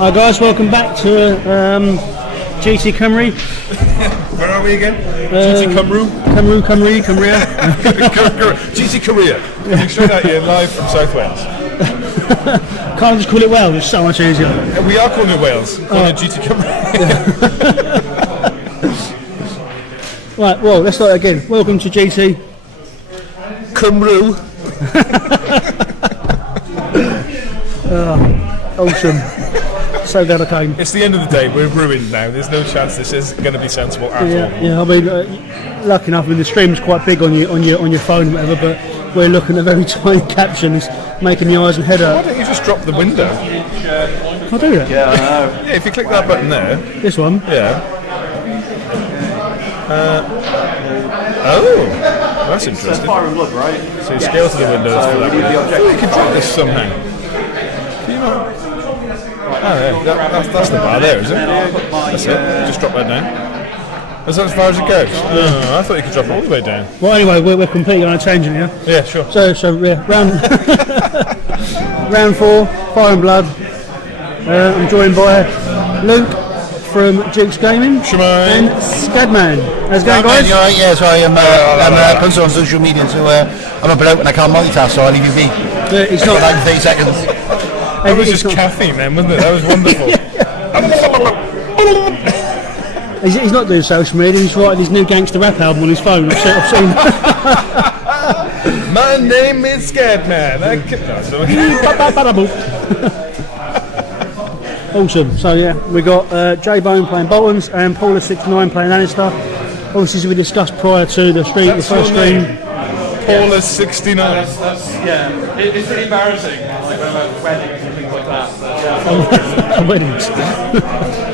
Hi guys, welcome back to GT CYMRU. Where are we again? GT CYMRU? Cymru. GT Korea. Coming straight out here live from South Wales. Can't just call it Wales, it's so much easier. Yeah, we are calling it Wales. Calling it GT CYMRU. Right, well, let's start again. Welcome to GT CYMRU. Awesome. So glad I came. It's the end of the day. We're ruined now. There's no chance this is going to be sensible at all. Yeah. I mean, lucky enough, the stream's quite big on your phone, or whatever. But we're looking at very tiny captions, making the eyes and head Why up. don't you just drop the window? I'll do that. Yeah, I know. Yeah, if you click that button there. This one. Yeah. Oh, that's So interesting. fire and blood, right? So you scale to the windows for that. we need the Oh, objective. you can drop this somehow. Can you not? Oh, yeah, that's the bar there, is it? That's it. Just drop that down. Is that as far as it goes? Oh, I thought you could drop it all the way down. Well, anyway, we're completely on a tangent here. Yeah, sure. So yeah, round round 4, fire and blood. I'm joined by Luke from Duke's Gaming Shemai. and Scadman. How's it going, guys? You alright? Yeah, so I'm posted on social media, so I'm a bloke and I can't multitask, so I'll leave you be. It's For not. like 30 seconds. That was it's just not- caffeine then, wasn't it? That was wonderful. He's not doing social media. He's writing his new gangster rap album on his phone. I've seen. My name is Scadman. Awesome. So yeah, we got J Bone playing Boltons and Paula69 playing Lannister. Obviously, as we discussed prior to the stream, the first stream. Paula 69. It's pretty embarrassing, like about weddings and things like that. On weddings.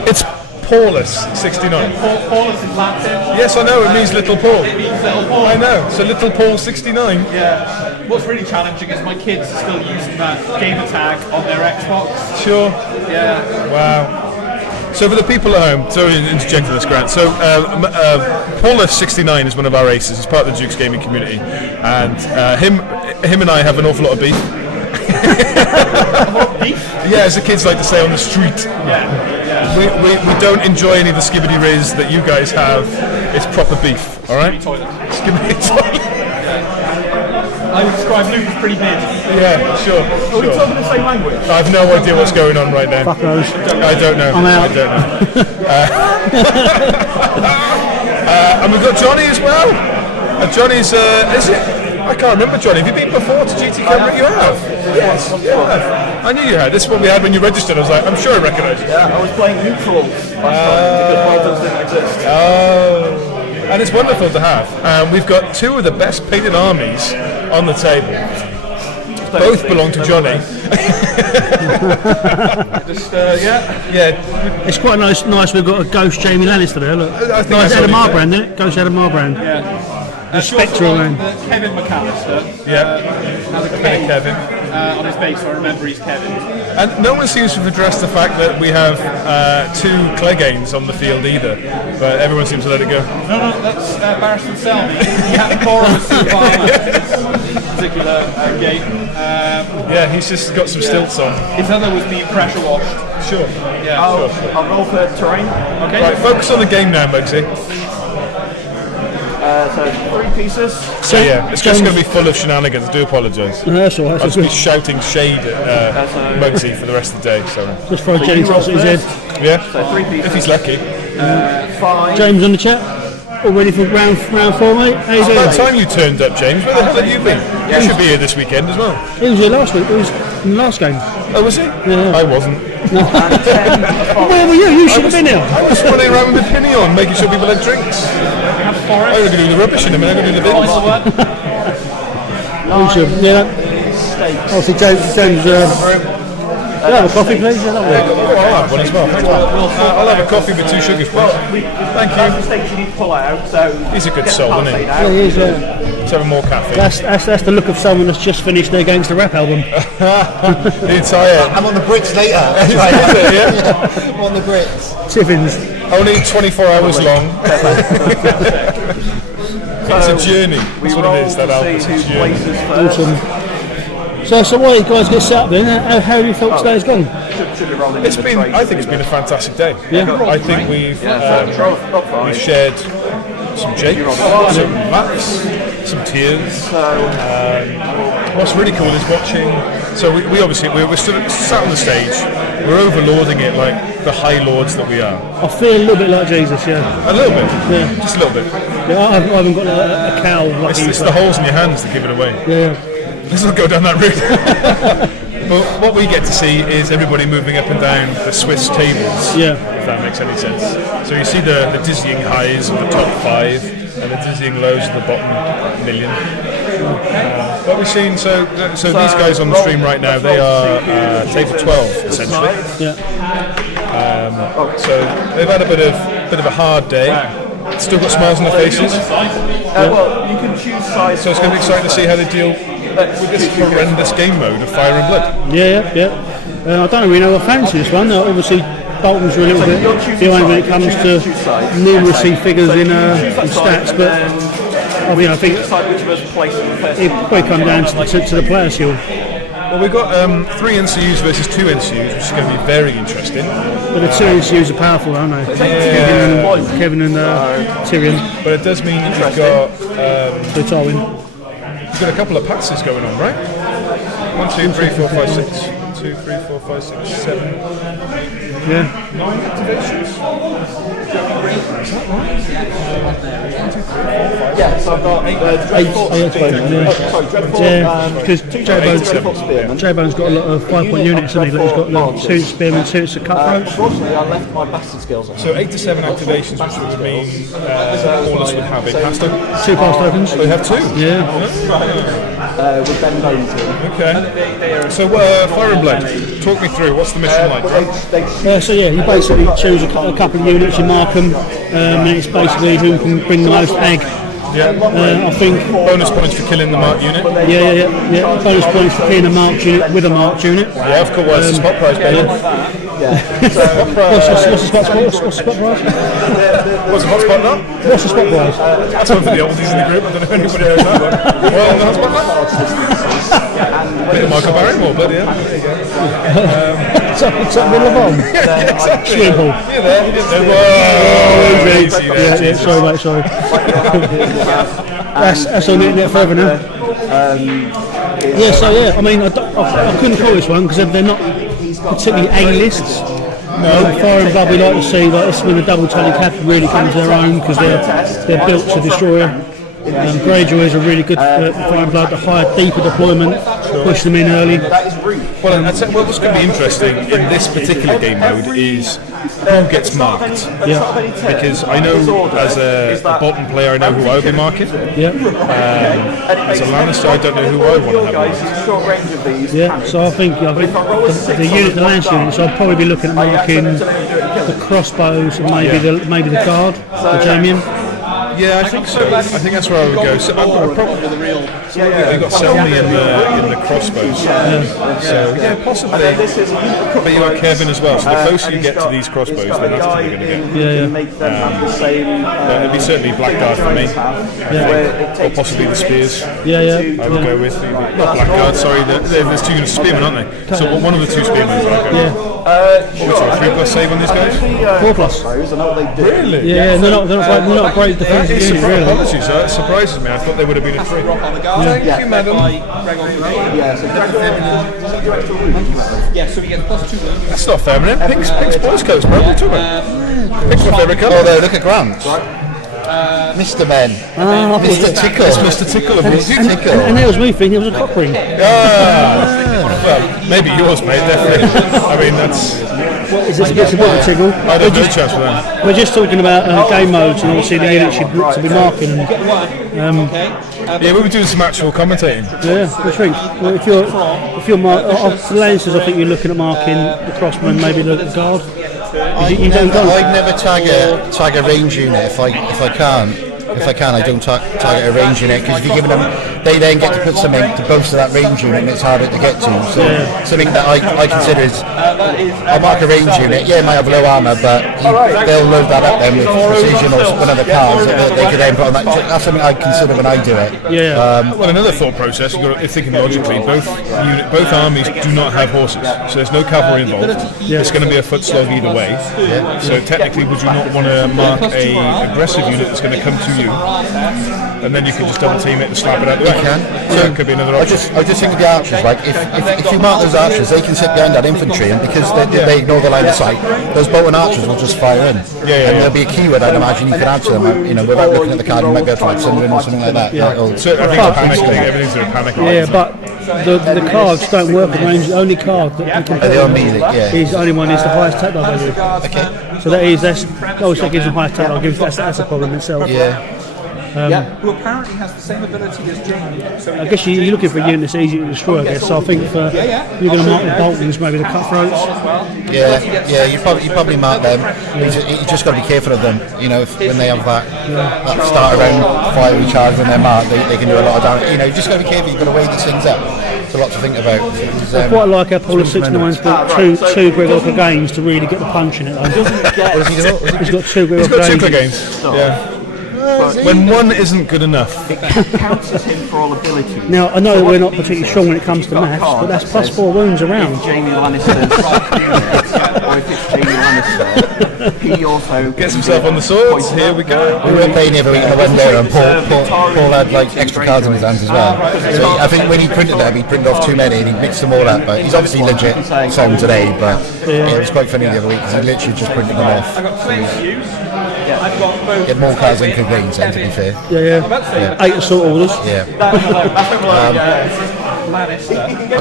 It's Paulus 69. Paulus is Latin. Yes, I know. It means little Paul. It means little Paul. I know. So little Paul 69. Yeah. What's really challenging is my kids are still using that gamer tag on their Xbox. Sure. Yeah. Wow. So for the people at home, sorry to interject this, Grant. So Paula 69 is one of our aces. He's part of the Duke's gaming community, and him and I have an awful lot of beef. Yeah, as the kids like to say on the street. Yeah. We don't enjoy any of the skibbity riz that you guys have. It's proper beef, all right? Toilet. Skibbity toilet. I would describe Luke as pretty mid. Yeah, sure. Are we talking the same language? I have no idea what's going on right now. Fuck those. I don't know. I'm out. I don't know. And we've got Johnny as well. Johnny's, is it? I can't remember, Johnny. Have you been before to GT CYMRU? You have? Yes. Yeah. I knew you had. This is what we had when you registered. I was like, I'm sure I recognise you. Yeah, I was playing neutral last time because Boltons didn't exist. Oh. And it's wonderful to have. We've got two of the best painted armies on the table. Both belong to Johnny. Yeah. It's quite nice. We've got a ghost Jamie Lannister there. Look. I think Nice that's Adam what he Marbrand, isn't it? Ghost Adam Marbrand. Yeah. The spectral man. Kevin McAllister Yeah. has a K Kevin. on his base, so I remember he's Kevin. And no one seems to have addressed the fact that we have two Cleganes on the field either, but everyone seems to let it go. No, that's Barristan Selmy. He had a core of a particular game. Yeah, he's just got some stilts on. His other was being pressure washed. Sure. Yeah. I'll roll for terrain. Okay. Right, focus on the game now, Mugsy. So 3 pieces. So yeah, it's just going to be full of shenanigans. I do apologise. No, that's all right. I'll just be shouting shade at Mugsy for the rest of the day. So Just throw Jenny you roll toss at his head. first. yeah, So 3 pieces. if he's lucky. 5. James on the chat. All ready for round 4, mate? How you It's about doing? time you turned up, James. Where the hell have you been? You should be here this weekend as well. He was here last week. He was in the last game. Oh, was he? Yeah. I wasn't. And 10. Where were you? You should have been here. I was running around with a penny on, making sure people had drinks. I'm going to do the rubbish in a minute. I'm going to do the bits. Awesome. Yeah. Stakes. Obviously, James. Can I have a coffee, please? Yeah, lovely. Oh, I'll have one as well. Thanks, man. I'll have a coffee with 2 sugars, please. Thank That's you. the stakes you need to pull out. So He's a good soul, isn't he? Yeah, he is, yeah. Let's have more caffeine. That's the look of someone that's just finished their gangster rap album. The entire. I'm on the Brits later. That's Is right. it, yeah? I'm on the Brits. Tiffins. Only 24 hours long. It's a journey. we That's what roll it is, that to album. see It's a who journey. places first. Awesome. So why you guys get set up then? How do you feel today's gone? It's been. I think it's been a fantastic day. Yeah. I think we've shared some jakes, some maps, some tiers. What's really cool is watching. So we obviously we're sat on the stage. We're overlording it like the high lords that we are. I feel a little bit like Jesus, yeah. A little bit. Yeah. Just a little bit. Yeah, I haven't got a cow like It's the holes in your hands that give it away. Yeah. Let's not go down that route. But what we get to see is everybody moving up and down the Swiss tables. Yeah. If that makes any sense. So you see the dizzying highs of the top 5 and the dizzying lows of the bottom million. What we've seen, so these guys on the stream right now, they are table 12 essentially. Yeah. So they've had a bit of a hard day. Still got smiles on their faces. Well, you can choose size. So it's going to be exciting to see how they deal with this horrendous game mode of Fire and Blood. Yeah. I don't really know what I fancy this one. Obviously, Bolton's are a little bit behind when it comes to numeracy figures in stats, but I think it probably come down to the player skill. Well, we've got 3 NCUs versus 2 NCUs, which is going to be very interesting. But the 2 NCUs are powerful, aren't they? Yeah. Kevin and Tyrion. But it does mean you've got Darwin. you've got a couple of passes going on, right? 1, 2, 3, 4, 5, 6. 2, 3, 4, 5, 6, 7. Yeah. 9 activations. Is that right? 1, 2, 3, 4, 5, Yeah, so I've got 8 because J-Bone's got a lot of 5-point units, hasn't he? He's got 2 spearmen, 2 cutthroats. Unfortunately, I left my bastard skills on. So 8 to 7 activations, which would mean Paulus would have a pass token. 2 pass tokens. They have 2. Yeah. With Ben Daventry. Okay. So Fire and Blood, talk me through. What's the mission like? So you basically choose a couple of units, you mark them, and it's basically who can bring the most ag. Yeah. I think Bonus points for killing the marked unit. Yeah. Bonus points for killing a marked unit with a marked unit. Yeah, of course. What's the spot prize, baby? What's the spot prize? What's the hotspot now? What's the spot prize? That's one for the oldies in the group. I don't know if anybody knows that one. Well, the hotspot now? Bit of Michael Barrymore, bloody hell. There you go. It's up middle of on. Yeah, exactly. Swimming pool. You're there. Easy there. Yeah, sorry mate, sorry. That's on the internet forever now. I mean, I couldn't call this one because they're not particularly A-lists. No, Fire and Blood we like to see, like this when the double tally cap really comes to their own because they're built to destroy. Greyjoys are really good for Fire and Blood, the higher, deeper deployment, push them in early. Well, what's going to be interesting in this particular game mode is who gets marked. Yeah. Because I know as a Bolton player, I know who I'll be marking. Yeah. As a Lannister, I don't know who I want to have marked. Yeah. So I think the Lance units, I'll probably be looking at marking the crossbows and maybe the guard, the Jamian. Yeah, I think so. I think that's where I would go. So I've probably they've got Selmy in the crossbows. So yeah, possibly. But you got Kevin as well. So the closer you get to these crossbows, then that's what you're going to get. It'd be certainly Blackguard for me. Or possibly the spears. I would go with not Blackguard. Sorry, there's 2 units of spearmen, aren't they? So one of the 2 spearmen would I go with. 3+ save on these guys? 4+. Really? Yeah, they're not great defensive units, really. Apologies, that surprises me. I thought they would have been a 3. Thank you, madam. Yeah, so we get +2. That's not fair, man. Pink's boys coats, bro. What are you talking about? Pink's my favourite colour. Oh, there, look at Grant. Mr. Ben. Mr. Tickle. It's Mr. Tickle of Tickle. And that was me thinking it was a cock ring. Well, maybe yours, mate, definitely. I mean, that's... It's a bit of a tickle. I don't know chance for that. We're just talking about game modes and obviously the units you to be marking. Yeah, we'll be doing some actual commentating. Yeah, what do you think? Well, if you're the Lancers, I think you're looking at marking the crossman, maybe the guard. I'd never tag a range unit if I can't. if I can, I don't target a range unit, because if you're giving them, they then get to put something to boast of that range unit, and it's harder to get to. So something that I consider is, I'll mark a range unit. Yeah, it might have low armour, but they'll load that up then with precision or one of the cards that they could then put on that. That's something I consider when I do it. Well, another thought process, you're thinking logically, both armies do not have horses, so there's no cavalry involved. It's going to be a foot slog either way. So technically, would you not want to mark a aggressive unit that's going to come to you, and then you can just double team it and slap it out the way? You can. So it could be another option. I just think of the archers. Like if you mark those archers, they can sit behind that infantry, and because they ignore the line of sight, those bow and archers will just fire in. And there'll be a keyword I'd imagine you could add to them. You know, without looking at the card, you might be able to write Sunderland or something like that. So I think everything's in a panic. But the cards don't work with range. The only card that you can put is the only one is the highest tactile value. Okay. So that's obviously gives them highest tactile. That's a problem itself. Who apparently has the same ability as Jamie. So I guess you're looking for a unit that's easy to destroy, I guess. So I think for you're going to mark the Boltons, maybe the Cutthroats. You probably mark them. You just got to be careful of them. You know, when they have that start around fiery charge when they're marked, they can do a lot of damage. You know, you just got to be careful. You've got to weigh these things up. It's a lot to think about. I quite like how Poole 69's got two GraVilVox gains to really get the punch in it. He's got two GraVilVox gains. Yeah. When one isn't good enough. It counts as him for all abilities. Now, I know that we're not particularly strong when it comes to maths, but that's +4 wounds around. Jamie Lannister's or if it's Jamie Lannister, he also gets himself on the swords. Here we go. We were playing every week in the one there, and Paul had like extra cards in his hands as well. So I think when he printed them, he printed off too many and he mixed them all up. But he's obviously legit some today, but it was quite funny the other week because he literally just printed them off. Get more cards than could gain, to be fair. 8 assault orders. I'll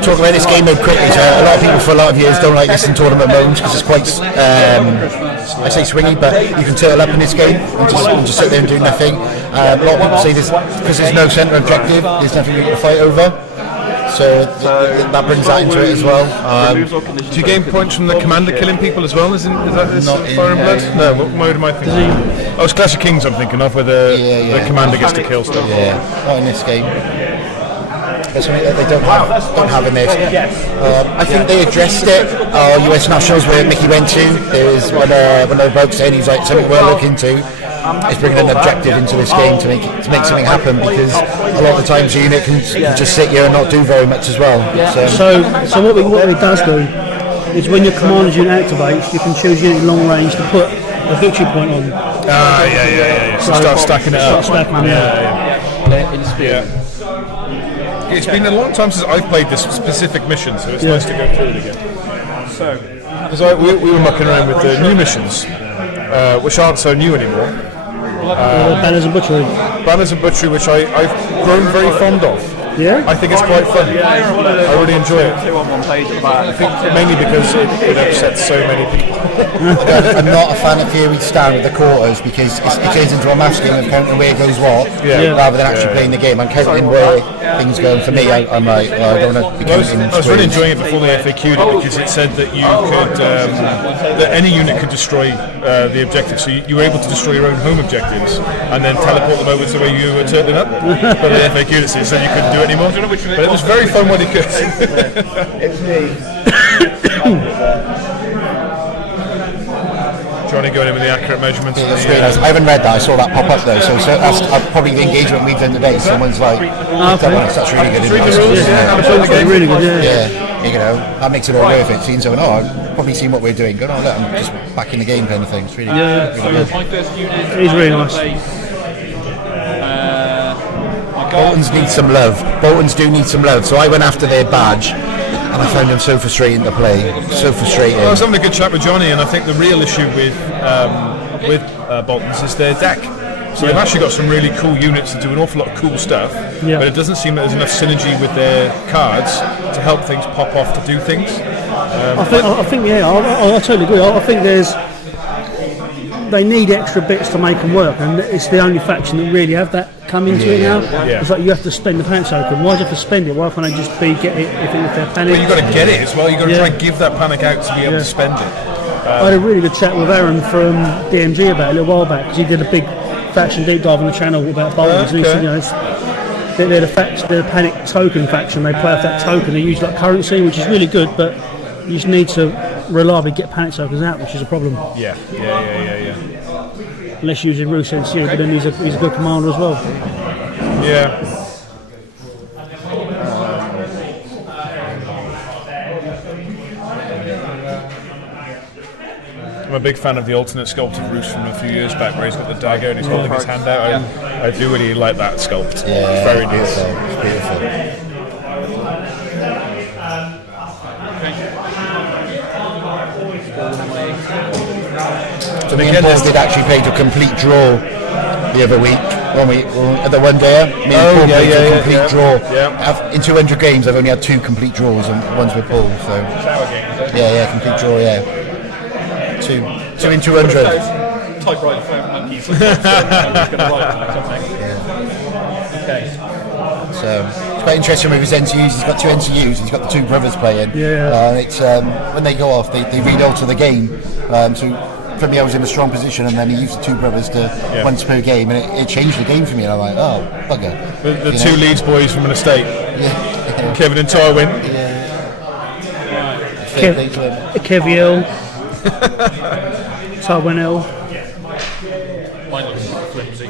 talk about this game mode quickly. So a lot of people for a lot of years don't like this in tournament modes because it's quite, I say swingy, but you can turtle up in this game and just sit there and do nothing. A lot of people say this because there's no centre objective, there's nothing you can fight over. So that brings that into it as well. Do you gain points from the commander killing people as well? Is that this Fire and Blood? No, what mode am I thinking? Oh, it's Clash of Kings I'm thinking of, where the commander gets to kill stuff. Yeah, not in this game. That's something that they don't have in this. I think they addressed it. US Nationals where Mickey went to. There was one of the blokes saying he's like something we'll look into. Is bringing an objective into this game to make something happen, because a lot of the times the unit can just sit here and not do very much as well. So what it does do is when your commander's unit activates, you can choose unit long range to put a victory point on. So start stacking it up. It's been a long time since I've played this specific mission, so it's nice to go through it again. So, because we were mucking around with the new missions, which aren't so new anymore. Banners and Butchery. Banners and Butchery, which I've grown very fond of. Yeah? I think it's quite fun. I really enjoy it. Two on one page at the back. I think mainly because it upsets so many people. I'm not a fan of here we stand with the quarters, because it turns into a mass game of counting where goes what, rather than actually playing the game. I'm counting where things go, and for me, I'm like, I don't want to be counting. I was really enjoying it before they FAQ'd it, because it said that you could, that any unit could destroy the objectives. So you were able to destroy your own home objectives and then teleport them over to where you were turning up. But they FAQ'd it, so you said you couldn't do it anymore. But it was very fun when you could. It's me. Johnny going in with the accurate measurements. I haven't read that. I saw that pop up though. So that's probably the engagement we've done today. Someone's like, that's really good. Really good. Yeah, you know, that makes it all worth it. Seeing someone, I've probably seen what we're doing. Good, look, I'm just back in the game kind of thing. It's really good. My first unit. He's really nice. Boltons need some love. Boltons do need some love. So I went after their badge, and I found them so frustrating to play. So frustrating. Well, I was having a good chat with Johnny, and I think the real issue with Boltons is their deck. So they've actually got some really cool units that do an awful lot of cool stuff, but it doesn't seem that there's enough synergy with their cards to help things pop off to do things. I think I totally agree. I think they need extra bits to make them work, and it's the only faction that really have that come into it now. It's like you have to spend the panic token. Why do you have to spend it? Why can't I just get it if they're panicked? Well, you've got to get it as well. You've got to try and give that panic out to be able to spend it. I had a really good chat with Aaron from DMG about it a little while back, because he did a big faction deep dive on the channel about Boltons. And he said, they're the panic token faction. They play off that token. They use like currency, which is really good, but you just need to reliably get panic tokens out, which is a problem. Yeah. Unless you're using Rue Sincere, but then he's a good commander as well. Yeah. I'm a big fan of the alternate sculpt of Roos from a few years back, where he's got the dagger and he's holding his hand out. I do really like that sculpt. Yeah, it's very nice. It's beautiful. So me and Paul did actually play to a complete draw the other week. At the one day, me and Paul played a complete draw. Yeah. In 200 games, I've only had 2 complete draws, and one's with Paul. So complete draw. Yeah, 2 in 200. Typewriter phone monkeys. Okay. So it's quite interesting with his NCUs. He's got 2 NCUs. He's got the 2 brothers playing. It's when they go off, they read alter the game. So for me, I was in a strong position, and then he used the 2 brothers to once per game, and it changed the game for me. And I'm like, oh bugger. The 2 Leeds boys from an estate. Kevin and Tywin. Keviel. Tywin L.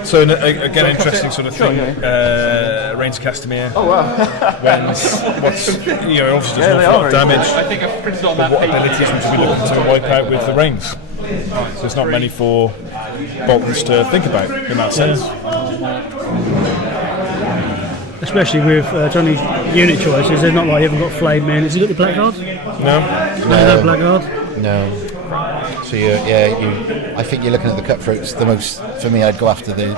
So again, interesting sort of thing. Reigns Castamere. Oh wow! What's obviously does an awful lot of damage. I think I've printed on But that what abilities would you be looking to wipe out with the Reigns? So there's not many for Boltons to think about in that sense. Especially with Johnny's unit choices, they're not like you haven't got Flame Men. Has he got the Blackguard? No. No Blackguard? No. So I think you're looking at the cutthroats the most. For me, I'd go after the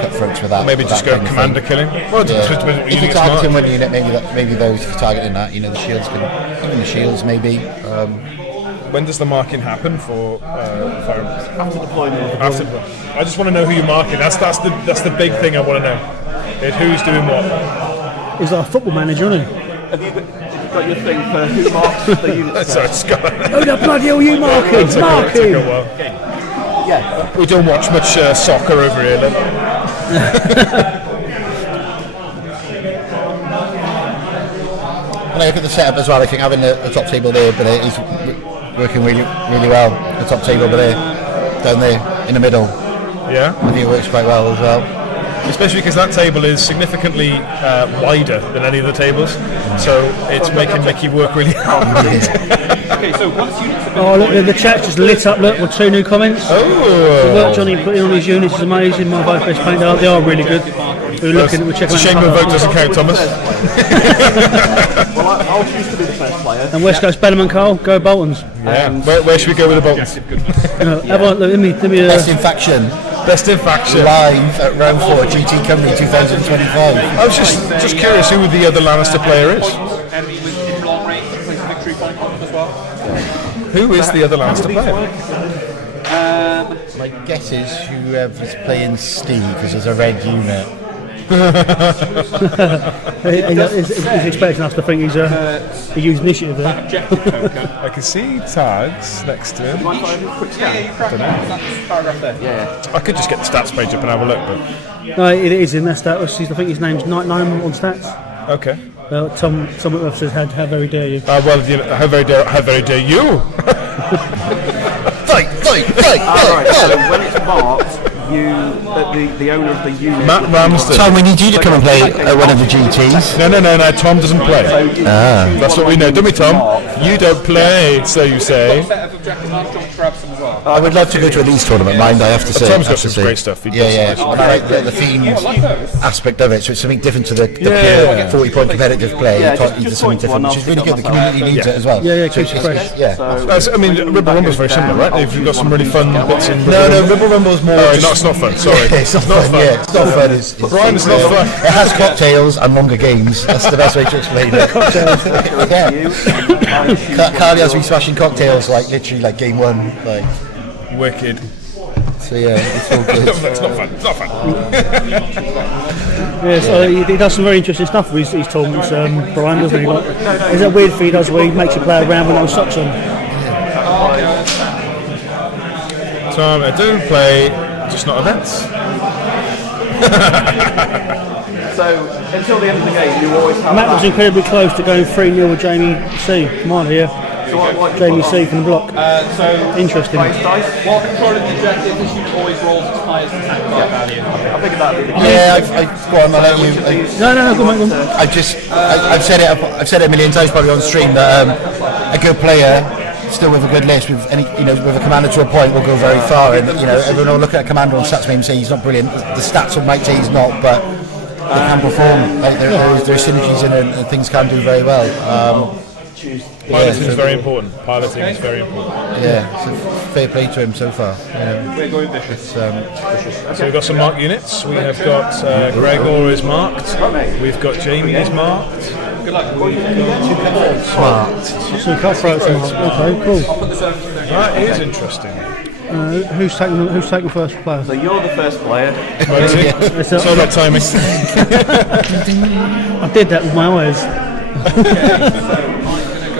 cutthroats with that. Maybe just go commander killing. Well, if you're targeting one unit, maybe those if you're targeting that. The shields even the shields maybe. When does the marking happen for fire? After deployment. I just want to know who you're marking. That's the big thing I want to know. Who's doing what? He's like a football manager, isn't he? Have you got your thing for who marks the units? Sorry, Scott. Oh, the bloody hell you marking? Marking! Yeah. We don't watch much soccer over here, then. When I look at the setup as well, I think having a top table there, but it's working really, really well. The top table over there, down there in the middle. Yeah. I think it works quite well as well. Especially because that table is significantly wider than any of the tables, so it's making Mickey work really hard. Okay, so once units have been look, the chat just lit up, look, with 2 new comments. Oh! The work Johnny put in on his units is amazing. My both best paint art, they are really good. We're checking it's a shame the vote doesn't count, Thomas. Well, I'll choose to be the first player. And West Coast Bellarman Cole, go Boltons. Yeah. Where should we go with the Boltons? Let me Best in faction. Best in faction. Live at round 4 GT CYMRU 2025. I was just curious who the other Lannister player is. enemy within long range to place a victory point on them as well. Who is the other Lannister player? My guess is whoever's playing Steve, because there's a red unit. He's expecting us to think he used initiative there. Objective token. I can see tags next to him. Mind if I have a quick scan? Yeah, you crack on. That's paragraph there. Yeah. I could just get the stats page up and have a look, but No, it is in their status. I think his name's Night Gnome on stats. okay. Tom Whitworth says, how very dare you. Well, how very dare you? Fight! Alright, so when it's marked, the owner of the unit... Matt Ramsden. Tom, we need you to come and play one of the GTs. No, Tom doesn't play. That's what we know. Don't we, Tom? You don't play, so you say. Set of objective marks, John grab some as well. I would love to go to a Leeds tournament, mind, I have to say. Tom's got some great stuff. He does. Yeah. And I like the themed aspect of it, so it's something different to the pure 40-point competitive play. Yeah, He just does something different, one, which is I'll really pick good. up The my community needs it as well. Yeah, So keeps it fresh. yeah. I mean, Ribble Rumble's very similar, right? If you've got some really fun bits in. No, Ribble Rumble's more. Oh, it's not fun. Sorry. It's not fun. Yeah, it's not fun. Brian, it's not fun. It has cocktails and longer games. That's the best way to explain it. Yeah. Carly has been smashing cocktails like literally like game 1. Like, Wicked. so yeah, it's all good. It's not fun. It's not fun. Yeah, so he does some very interesting stuff with his tournaments, Brian, doesn't he? Like, there's that weird thing he does where he makes you play around with no socks on. Tom, I don't play just not events. So until the end of the game, you always have. Matt was incredibly close to going 3-0 with Jamie C. Commander here. So what Jamie C from the block. Interesting. While controlling the objective, you should always roll as high as the tank value. I think that. No, go on. I've said it a million times probably on stream that a good player still with a good list with with a commander to a point will go very far, and everyone will look at a commander on stats and say he's not brilliant. The stats will might say he's not, but they can perform. There's synergies in it, and things can do very well. Piloting is very important. Piloting is very important. Yeah, so fair play to him so far. We're going vicious. So we've got some marked units. We have got Gregor is marked. We've got Jamie is marked. Good luck. So cutthroats are marked. Okay, cool. That is interesting. Who's taking first player? So you're the first player. It's all about timing. I did that with my eyes.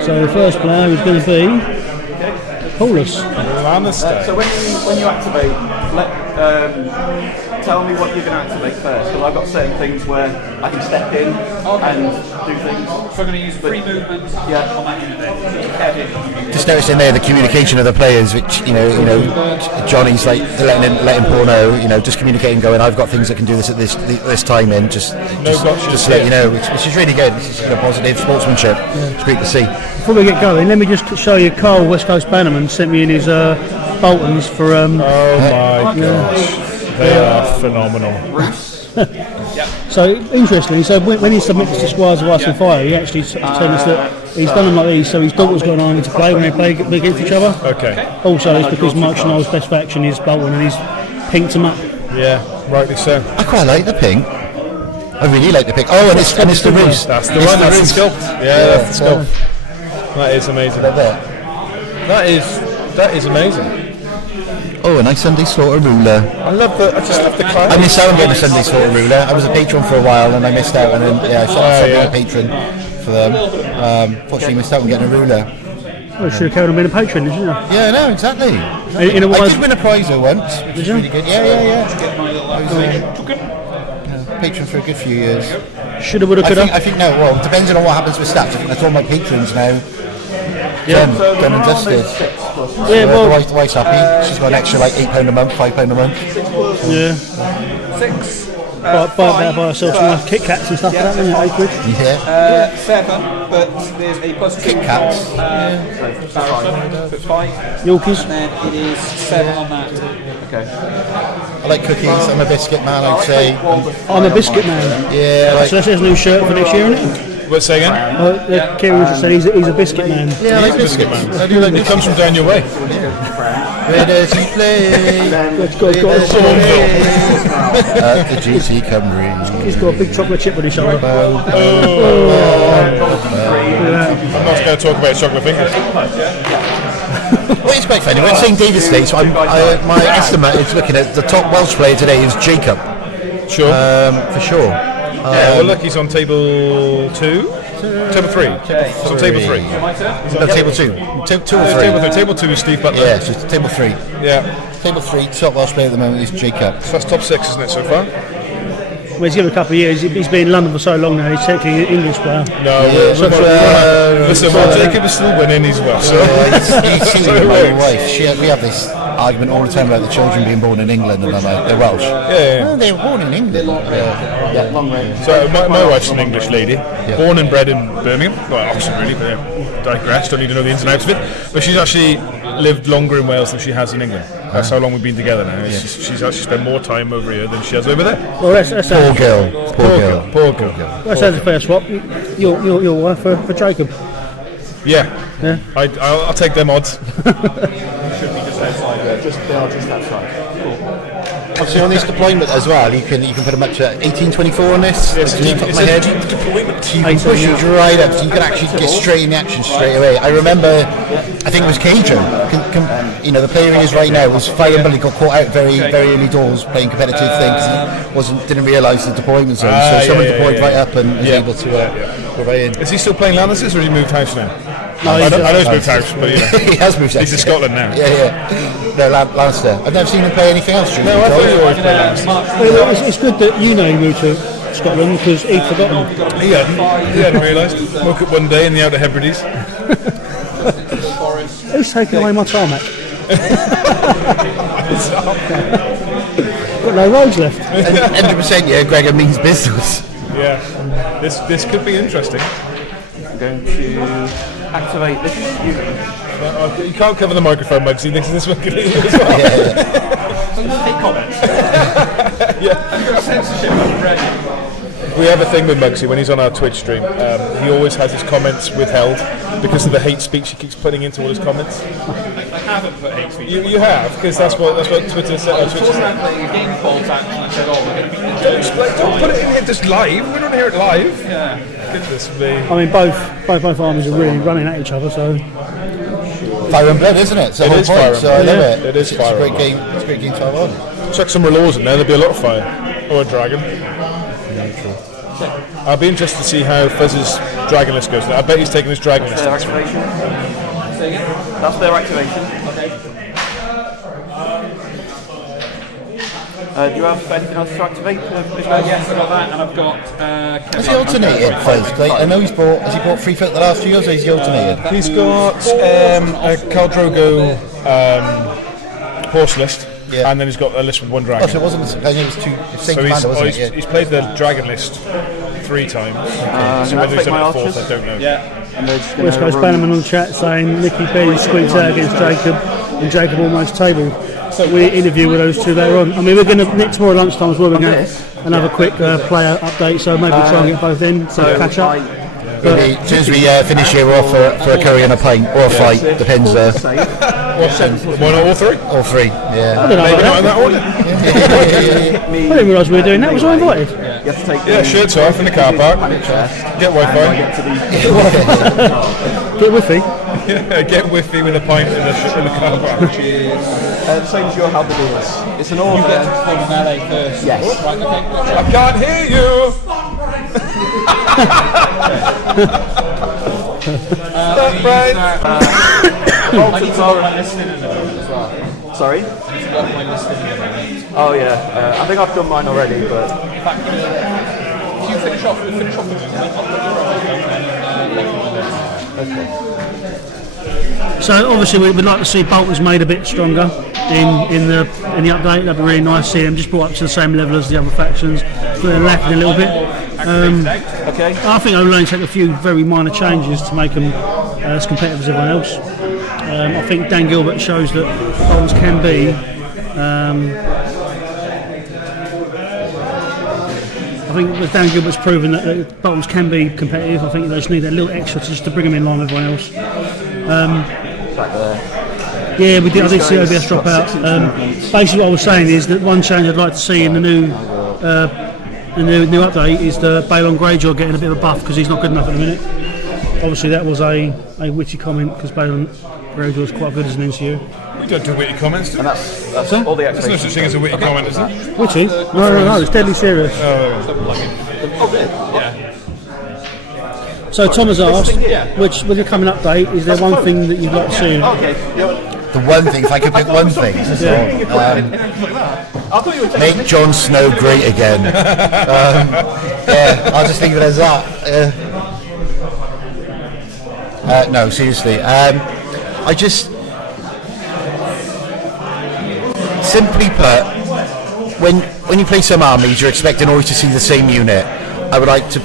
So the first player is going to be Paulus. So when you activate, tell me what you're going to activate first, because I've got certain things where I can step in and do things. So I'm going to use free movement on that unit there. Just noticing there the communication of the players, which Johnny's like letting Paul know, just communicating, going, I've got things that can do this at this time in, just to let you know, which is really good. This is positive sportsmanship. It's great to see. Before we get going, let me just show you Carl West Coast Bannerman sent me in his Boltons for. Oh my gosh, they are phenomenal. So interestingly, so when he submits to Squires of Ice and Fire, he actually tells us that he's done them like these, so his daughter's got an army to play when they play against each other. Okay. Also, it's because Mike Schnell's best faction is Bolton, and he's pinked him up. Yeah, rightly so. I quite like the pink. I really like the pink. Oh, and it's the roost. That's the one. That's the sculpt. Yeah, that's the sculpt. That is amazing. That is amazing. Oh, a nice Sunday Slaughter ruler. I just love the class. I missed out on getting a Sunday Slaughter ruler. I was a patron for a while and I missed out, and then I started being a patron for them. Fortunately, missed out on getting a ruler. Well, you should have carried on being a patron, didn't you? Yeah, no, exactly. I did win a prize though once, which was really good. Yeah. I was patron for a good few years. Shoulda, woulda, coulda. I think no. Well, depending on what happens with stats. I think that's all my patrons now. Done and dusted. Yeah, well, the wife's happy. She's got an extra like £8 a month, £5 a month. Yeah. 6. Buy herself some nice Kit Kats and stuff like that, isn't it? £8. Yeah. 7, but there's a plus 2. Kit Kats. So 5. Yorkies. And then it is 7 on that. Okay. I like cookies. I'm a biscuit man, I'd say. I'm a biscuit man. Yeah. So that's his new shirt for next year, isn't it? What's that again? Kieran just said he's a biscuit man. Yeah, I like biscuit man. I do like it. Comes from down your way. Where does he play? Got a At the GT CYMRU. He's got a big chocolate chip on his shoulder. I'm not going to talk about chocolate fingers. Well, it's quite funny. We're at St David's Day, so my estimate is looking at the top Welsh player today is Jacob. Sure. For sure. Yeah, well, look, he's on table 2. Table 3. He's on table 3. No, table 2. 2 or 3. Table 2 is Steve Butler. Yeah, it's just table 3. Yeah. Table 3, top Welsh player at the moment is Jacob. So that's top 6, isn't it, so far? Well, he's given a couple of years. He's been in London for so long now. He's technically an English player. No, listen, while Jacob is still winning, he's Welsh. He's seen my wife. We have this argument all the time about the children being born in England, and I'm like, they're Welsh. Yeah. No, they were born in England. Yeah, long range. So my wife's an English lady, born and bred in Birmingham. Well, Oxford really, but digress. Don't need to know the ins and outs of it. But she's actually lived longer in Wales than she has in England. That's how long we've been together now. She's actually spent more time over here than she has over there. Well, that's Poor girl. Poor girl. That sounds a fair swap. Your wife for Jacob. Yeah. I'll take them odds. Should be just outside there. They are just outside. Cool. Obviously on this deployment as well, you can put them up to 1824 on this. Yes, You can push it right up, so you can actually get straight in the action straight away. I remember, I think it was Cajun. The player he is right now was fighting, but he got caught out very early doors playing competitive things. He didn't realise the deployment zone, so someone deployed right up and was able to go right in. Is he still playing Lannises or has he moved house now? No, I know he's moved house, but he has moved house. He's in Scotland now. Yeah. No, Lannister. I've never seen him play anything else. No, I thought you always played Lannister. Well, it's good that you know he moved to Scotland because he'd forgotten. He hadn't realised. Woke up one day in the Outer Hebrides. Who's taking away my tarmac? Got no roads left. 100%, yeah, Gregor means business. Yeah, this could be interesting. I'm going to activate this unit. You can't cover the microphone, Muggsy. This one could be as well. Hate comments. Yeah. Censorship already. We have a thing with Muggsy when he's on our Twitch stream. He always has his comments withheld because of the hate speech he keeps putting into all his comments. I haven't put hate speech. You have, because that's what Twitter said. Twitch said. The game called out and I said, "Oh, we're going to beat the Don't put it in here just live. We don't hear it live." Yeah. Goodness me. I mean, both armies are really running at each other, so. Fire and blood, isn't it? So It is Fire and so I love it. It is It's Fire a great and game. It's a great game to have on. Chuck some laws in there. There'll be a lot of fire or a dragon. I'll be interested to see how Fuzz's dragon list goes. I bet he's taking his dragon list. Their activation. That's their activation. Okay. Do you have anything else to activate? Yes, I've got that, and I've got. Has he alternated, Fuzz? Like, I know has he bought 3 foot the last 2 years, or has he alternated? He's got a Khal Drogo horse list, and then he's got a list with 1 dragon. Oh, so it wasn't. I think it was 2. Same commander, wasn't it? He's played the dragon list 3 times. So whether he's done it 4th, I don't know. West Coast Bannerman on the chat saying Nicky B squeaked out against Jacob, and Jacob almost tabled. So we interview with those two later on. I mean, we're going to tomorrow lunchtime as well. We're going to another quick player update, so maybe try and get both in, so catch up. As soon as we finish here, we're off for a curry and a pint or a fight, depends. One or 3? Or 3, yeah. I don't know Maybe not in about that order. that. I didn't realise we were doing that. Was I invited? You have to take Yeah, shirts off in the car park. Get Wi-Fi. Get with me. Yeah, get whiffy with a pint in the car park. same as your halberdiers. It's an order. You get to perform in LA first. Yes. Right, okay. I can't hear you. Right. I need to go my listening in a minute as well. Sorry? I need to go my listening in a minute. Oh yeah. I think I've done mine already, but. In fact, if you finish off with the I'll put your Okay. So obviously we'd like to see Bolton's made a bit stronger in the update. That'd be really nice to see them just brought up to the same level as the other factions. But they're lacking a little bit. Okay. I think I'll only take a few very minor changes to make them as competitive as everyone else. I think Dan Gilbert shows that Bolton's can be. I think that Dan Gilbert's proven that Bolton's can be competitive. I think they just need a little extra just to bring them in line with everyone else. Yeah, we did. I did see OBS drop out. Basically, what I was saying is that one change I'd like to see in the new update is the Balon Greyjaw getting a bit of a buff because he's not good enough at the minute. Obviously, that was a witty comment because Balon Greyjaw is quite good as an NCU. We don't do witty comments, do we? And that's all the There's no activations. such thing as a witty comment, is there? Witty? No, it's deadly serious. So Tom has asked, which with the coming update, is there one thing that you'd like to see? Okay. The one thing, if I could pick one thing, make Jon Snow great again. Yeah, I'll just leave it as that. No, seriously. I just, simply put, when you play some armies, you're expecting always to see the same unit. I would like to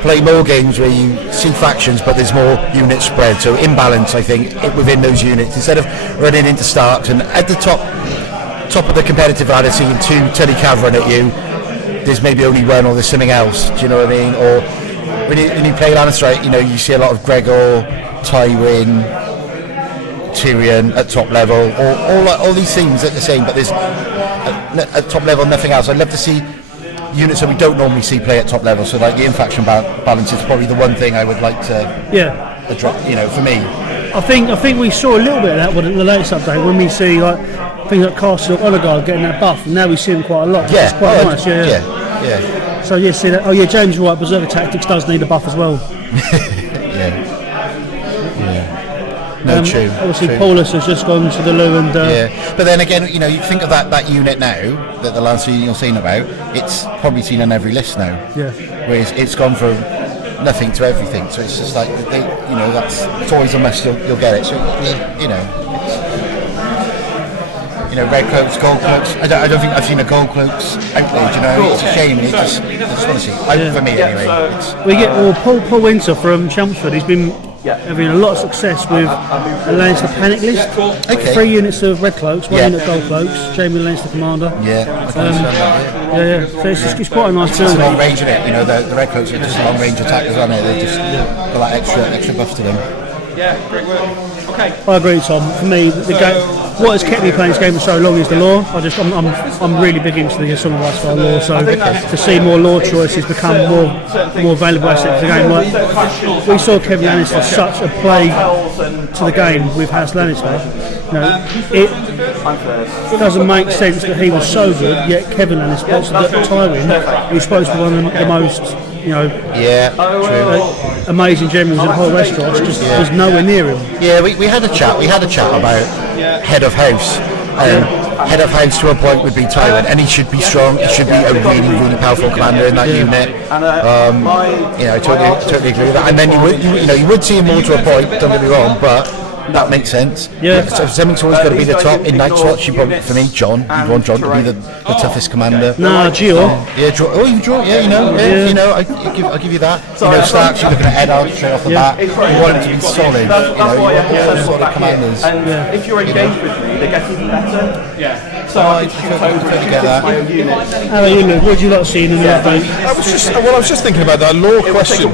play more games where you see factions but there's more unit spread, so imbalance I think within those units instead of running into Starks and at the top of the competitive ladder seeing 2 Tully Cavalry at you, there's maybe only 1 or there's something else, do you know what I mean? Or when you play Lannister, you know, you see a lot of Gregor, Tywin, Tyrion at top level, or all these things at the same, but there's at top level nothing else. I'd love to see units that we don't normally see play at top level, so like the in-faction balance is probably the one thing I would like to you know, for me. I think we saw a little bit of that with the latest update when we see like things like Castle Oligard getting that buff, and now we see them quite a lot. Yeah, it's quite nice. Yeah. So yeah, see that. Oh yeah, James is right. Berserker Tactics does need a buff as well. No, true. Obviously, true. Paulus has just gone to the loo and. Yeah, but then again, you know, you think of that unit now that the Lancer you're saying about. It's probably seen on every list now. Yeah. Whereas it's gone from nothing to everything. So it's just like you know, that's it's always a must. You'll get it. So you know. You know, red cloaks, gold cloaks. I don't think I've seen a gold cloaks out there. You know, it's a shame. I just want to see. For me, anyway. We get Paul Winter from Chelmsford. He's been having a lot of success with the Lannister Panic list. Okay. 3 units of red cloaks, 1 unit of gold cloaks. Jamie Lannister Commander. Yeah, I can understand that. Yeah. So it's quite a nice It's build. long range in it. You know, the red cloaks are just long range attackers, aren't they? They just got that extra buff to them. Yeah, great work. Okay. I agree, Tom. For me, the game, what has kept me playing this game for so long is the lore. I'm really big into the Song of Ice style lore, so to see more lore choices become more valuable assets to the game. Like, we saw Kevin Lannister such a play to the game with House Lannister. You know, it doesn't make sense that he was so good, yet Kevin Lannister, Tywin, who's supposed to be one of the most, you know, amazing generals in the whole Westeros, just was nowhere near him. Yeah, we had a chat. We had a chat about head of house. Head of house to a point would be Tywin, and he should be strong. He should be a really, really powerful commander in that unit. You know, I totally agree with that. And then you would see him more to a point. Don't get me wrong, but that makes sense. Yeah. So something's always got to be the top. In Night's Watch, for me, John. You'd want John to be the toughest commander. No, Gio. Yeah, even Draw. Yeah, you know, I'll give you that. You know, Starks, you're looking at Eddard straight off the bat. You want him to be solid. You know, you want all solid commanders. And if you're engaged with me, they get even better. Yeah. So I could shoot over and get that. my own unit. How about you, Luke? What do you like seeing in the update? I was just thinking about that lore question.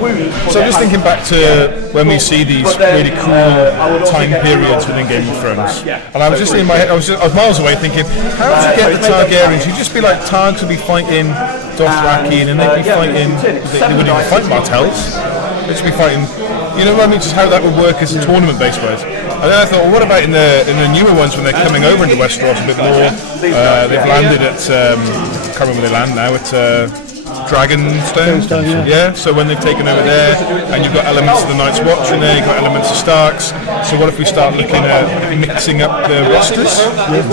So I'm just thinking back to when we see these really cool time periods within Game of Thrones, and I was just in my head, I was miles away thinking, how to get the Targaryens? You'd just be like, Targs would be fighting Dothraki, and then they'd be fighting. They wouldn't even fight Martells. They'd just be fighting. You know what I mean? Just how that would work as a tournament-based ways. And then I thought, well, what about in the newer ones when they're coming over into Westeros a bit more? They've landed at I can't remember where they land now. At Dragonstone. Yeah. So when they've taken over there, and you've got elements of the Night's Watch in there, you've got elements of Starks. So what if we start looking at mixing up the rosters?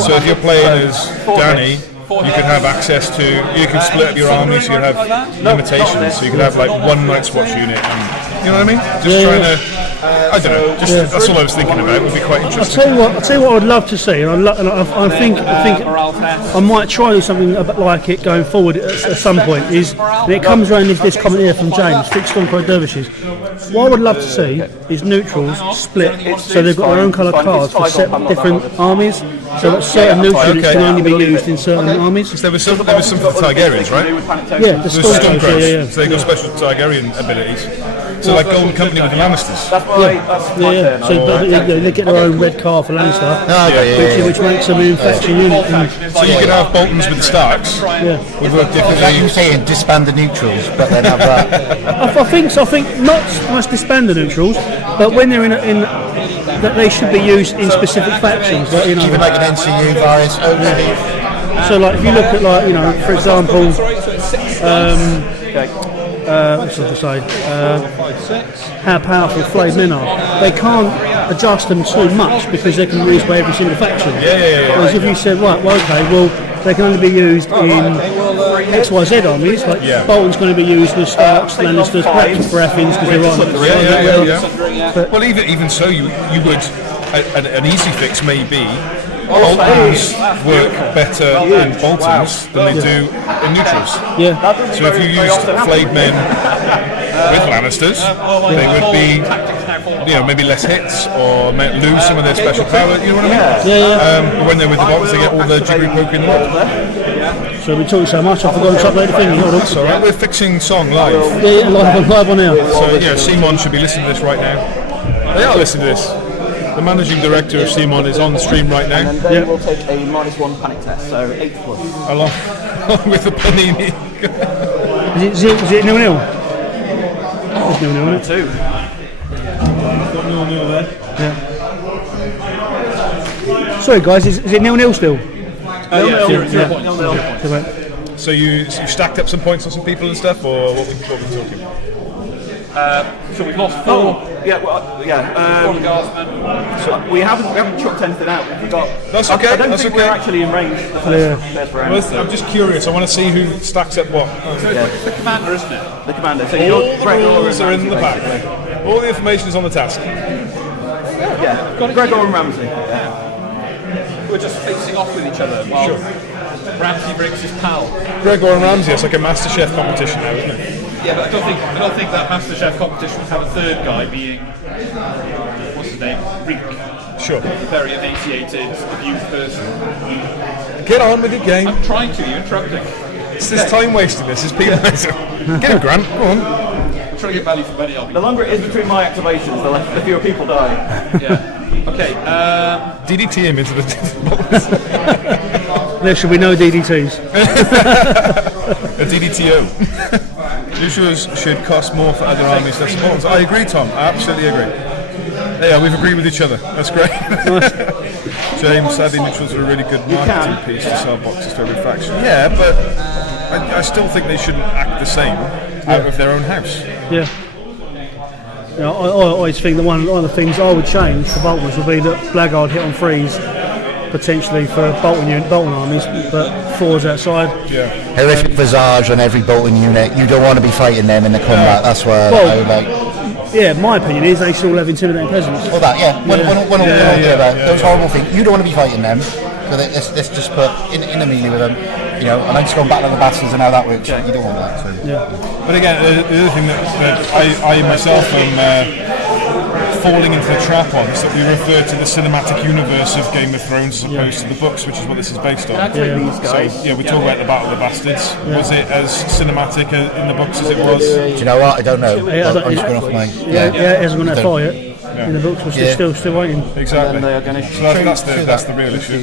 So if you're playing as Dany, you could have access to. You could split up your army, so you'd have limitations. So you could have like one Night's Watch unit. And, you know what I mean? Just trying to. I don't know. That's all I was thinking about. It would be quite interesting. I'll tell you what I'd love to see, and I think I might try something a bit like it going forward at some point. Is and it comes around this comment here from James, fixed on dervishes. What I would love to see is neutrals split, so they've got their own colour cards for different armies. So that certain neutrals can only be used in certain armies. There was some for the Targaryens, right? Yeah, the Stormcrows. So they got special Targaryen abilities. So like Golden Company with the Lannisters. So they get their own red card for Lannister, which makes them an infection unit. So you could have Boltons with the Starks. Would work differently. Like you saying, disband the neutrals, but then have that. I think not so much disband the neutrals, but when they're in that they should be used in specific factions. Like, Even like an NCU, Varys, so like if you look at like, you know, for example, what's I to say? How powerful Flayed Men are. They can't adjust them too much because they can be used by every single faction. Whereas if you said, they can only be used in XYZ armies, like Bolton's going to be used with Starks, Lannisters, perhaps Baratheons because they're on. But well, even so, you would an easy fix may be Boltons work better in Boltons than they do in neutrals. So if you used Flayed Men with Lannisters, they would be, maybe less hits or lose some of their special power. You know what I mean? But when they're with the Boltons, they get all the jiggery poke in the world. So we talked so much, I forgot to update the thing. That's all right. We're fixing song live. Live on air. So Simon should be listening to this right now. They are listening to this. The managing director of Simon is on the stream right now. And then we'll take a -1 panic test, so 8+. Along with the panini. Is it 0-0? It's 0-0, isn't it? 2. Got 0-0 there. Yeah. Sorry guys, is it 0-0 still? 0-0. So you stacked up some points on some people and stuff, or what were we talking about? So we've lost 4. Yeah, well, Four guardsmen. So we haven't chucked anything out. We've got. That's okay, I don't that's think okay. we're actually in range. The first round. Well, I'm just curious. I want to see who stacks up what. It's the commander, isn't it? The commander. So All you're the Gregor rules and are in the Ramsey, pack. basically. All the information is on the task. Yeah, Gregor and Ramsey. We're just facing off with each other while Ramsey brings his pal. Gregor and Ramsey, it's like a MasterChef competition now, isn't it? Yeah, but I don't think that MasterChef competition would have a third guy being what's his name? Reek. Sure. Very emaciated, abused person. Get on with your game. I'm trying to, you're interrupting. It's this time wasting. This is penalising. Get him, Grant. Go on. I'm trying to get value for money, I'll be. The longer it is between my activations, the fewer people die. Yeah. Okay, DDT him into the. There should be no DDTs. A DDTO. Usuals should cost more for other armies than spawns. I agree, Tom. I absolutely agree. Yeah, we've agreed with each other. That's great. James, sadly, neutrals are a really good marketing piece to sell boxes to every faction. Yeah, but I still think they shouldn't act the same out of their own house. Yeah. I always think that one of the things I would change for Boltons would be that Blackguard hit on threes potentially for Bolton armies, but fours outside. Yeah. Horrific visage on every Bolton unit. You don't want to be fighting them in the combat. That's where I would like. Yeah, my opinion is they should all have intimidating presence. Well, that, yeah. Those horrible things. You don't want to be fighting them. So let's just put in a melee with them. You know, and then just go back to the bastards and how that works. You don't want that. So. Yeah. But again, the other thing that I myself am falling into the trap on is that we refer to the cinematic universe of Game of Thrones as opposed to the books, which is what this is based on. These guys. So, we talk about the Battle of the Bastards. Was it as cinematic in the books as it was? Do you know what? I don't know. I'm just going off my. It hasn't gone that far yet. In the books, we're still waiting. Exactly. And they are going to So that's the real issue.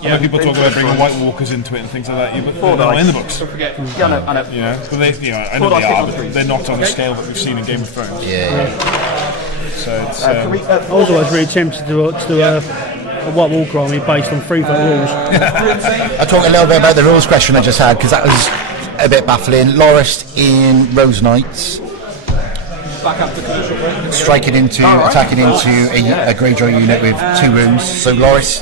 Yeah, people talk about bringing White Walkers into it and things like that. But they're not in the books. Yeah, I know. Yeah, but I know they are, but they're not on the scale that we've seen in Game of Thrones. Yeah. So it's. I was always really tempted to do a White Walker army based on free vote rules. I'll talk a little bit about the rules question I just had because that was a bit baffling. Loris in Rose Knights. back up to commercial break. Attacking into a Greyjoy unit with 2 wounds. So Loris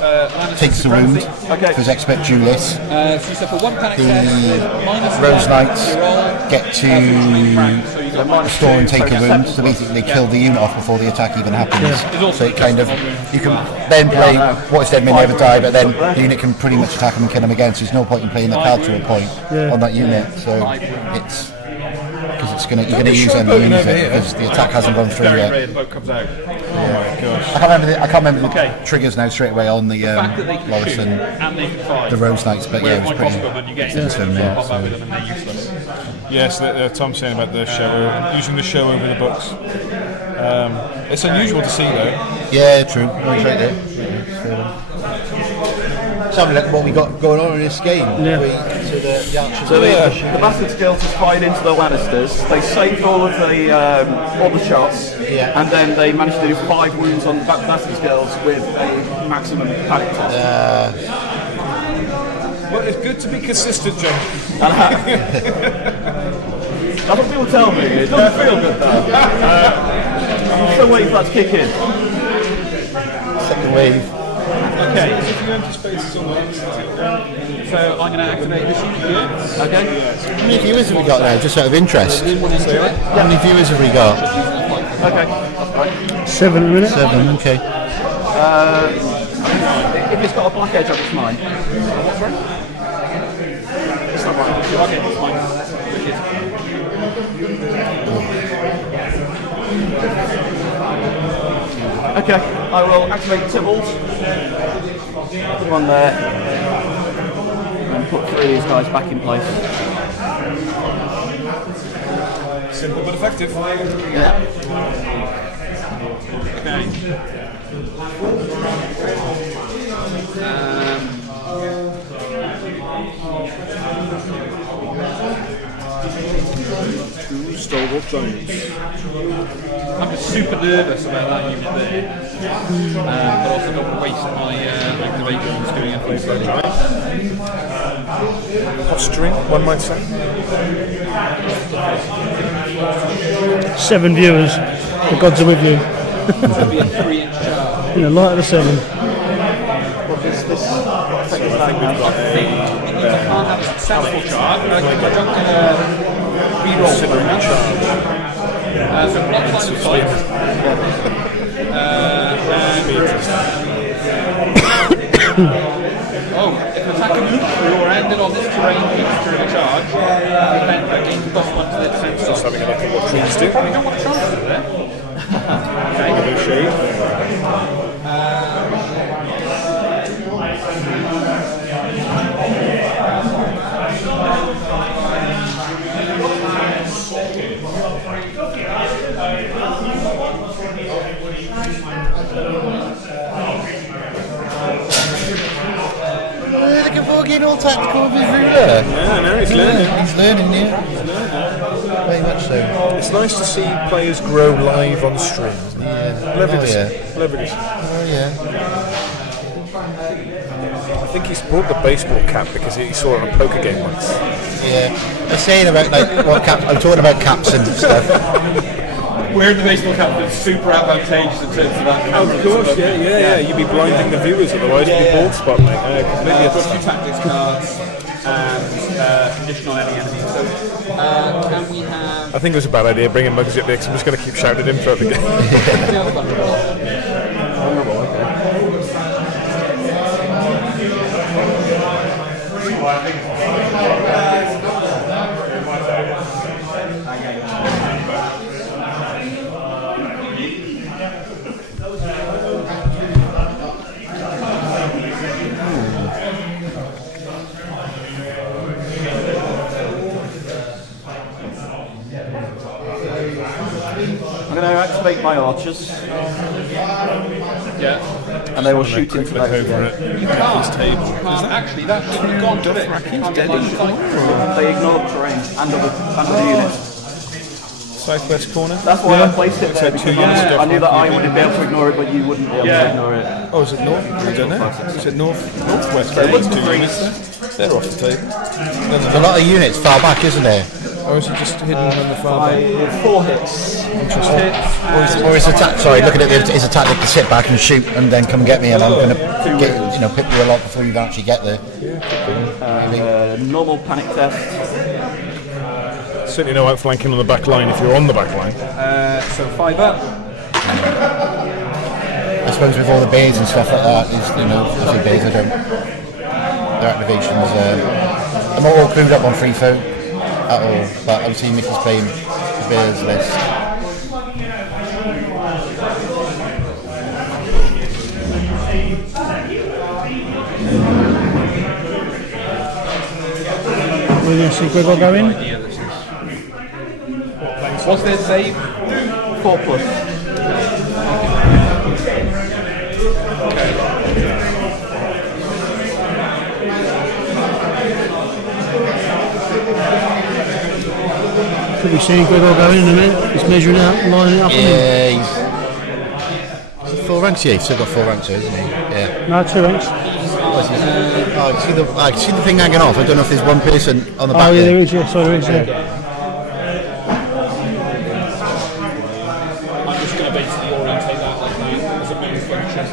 takes the wound for his expert duelist. So you suffer 1 panic The test, Rose Knights get to restore and take a wound, so basically kill the unit off before the attack even happens. So it kind of, you can then play what is dead may never die, but then the unit can pretty much attack him and kill him again, so there's no point in playing the card to a point on that unit. So it's because you're going to use it and lose it because the attack hasn't gone through yet. the boat comes out. I can't remember the triggers now straight away on the Loris and the Rose Knights, but yeah, it was pretty intensive. Yes, Tom's saying about the show, using the show over the books. It's unusual to see though. Yeah, true. Right there. Something like what we got going on in this game. So the Bastards Guild has fired into the Lannisters. They saved all the shots, and then they managed to do 5 wounds on the Bastards Guild with a maximum panic test. Well, it's good to be consistent, John. That's what people tell me. It doesn't feel good though. I'm still waiting for that to kick in. Second wave. Okay. So I'm going to activate this unit. Okay. How many viewers have we got now, just out of interest? How many viewers have we got? Okay. That's right. 7 a minute. 7, okay. If it's got a black edge on its mine. What's right? It's not right. Okay, it's mine. Okay, I will activate Tybalt. Put him on there. And put 3 of these guys back in place. Simple but effective. Yeah. Okay. I'm just super nervous about that unit there, but also don't want to waste my activations doing it full scale. Posturing, one might say. 7 viewers. The gods are with you. That'd be a 3-inch charge. In the light of the 7. I can't have a successful charge, but I can conduct a reroll for a charge. So block line of sight. If an attacker moves through or ended on this terrain during a charge, the defender gains +1 to their defense. Just having a look at what trees do. We don't want to charge through there. Looking for getting all tactical with his ruler. Yeah, no, he's learning. He's learning, yeah. Very much so. It's nice to see players grow live on stream. Yeah. Leverage. Oh, yeah. Leverage. Oh, yeah. I think he's bought the baseball cap because he saw it on a poker game once. Yeah. I'm saying about like what cap. I'm talking about caps and stuff. Wearing the baseball cap is super advantageous in terms of that. Of course, yeah. You'd be blinding the viewers otherwise with the bald spot, mate. Completely. Got 2 tactics cards and condition on any enemy. So, can we have... I think it was a bad idea bringing Muggsy up there because I'm just going to keep shouting at him throughout the game. Vulnerable, okay. I'm going to activate my archers. Yeah. And they will shoot into that. over it. You can't. Actually, that should have gone to it. They ignore the terrain and other units. Southwest corner. That's why I placed it there, because units I knew that I wouldn't be able to ignore it, but you wouldn't be able to ignore it. Oh, is it north? I don't know. Is it northwest? There was 2 units there. They're off the table. There's a lot of units far back, isn't there? Or is it just hidden on the far back? 4 hits. Or his attack? Sorry, looking at his attack, to sit back and shoot, and then come get me, and I'm going to pick you a lot before you actually get there. Normal panic test. Certainly no outflanking on the back line if you're on the back line. So 5 up. I suppose with all the bays and stuff like that, obviously bays, I don't. Their activations, I'm not all clued up on free phone at all, but obviously Mickey's playing the Bears list. We're going to see Gregor go in. What's their save? 4+. Could be seeing Gregor go in a minute. He's measuring out, lining it up. Yeah, he's 4 ranks. Yeah, he's still got 4 ranks, isn't he? Yeah. No, 2 ranks. I can see the thing hanging off. I don't know if there's one person on the back. Oh yeah, there is. Yeah, sorry, there is. Yeah. I'm just going to basically orientate that like that as a main function.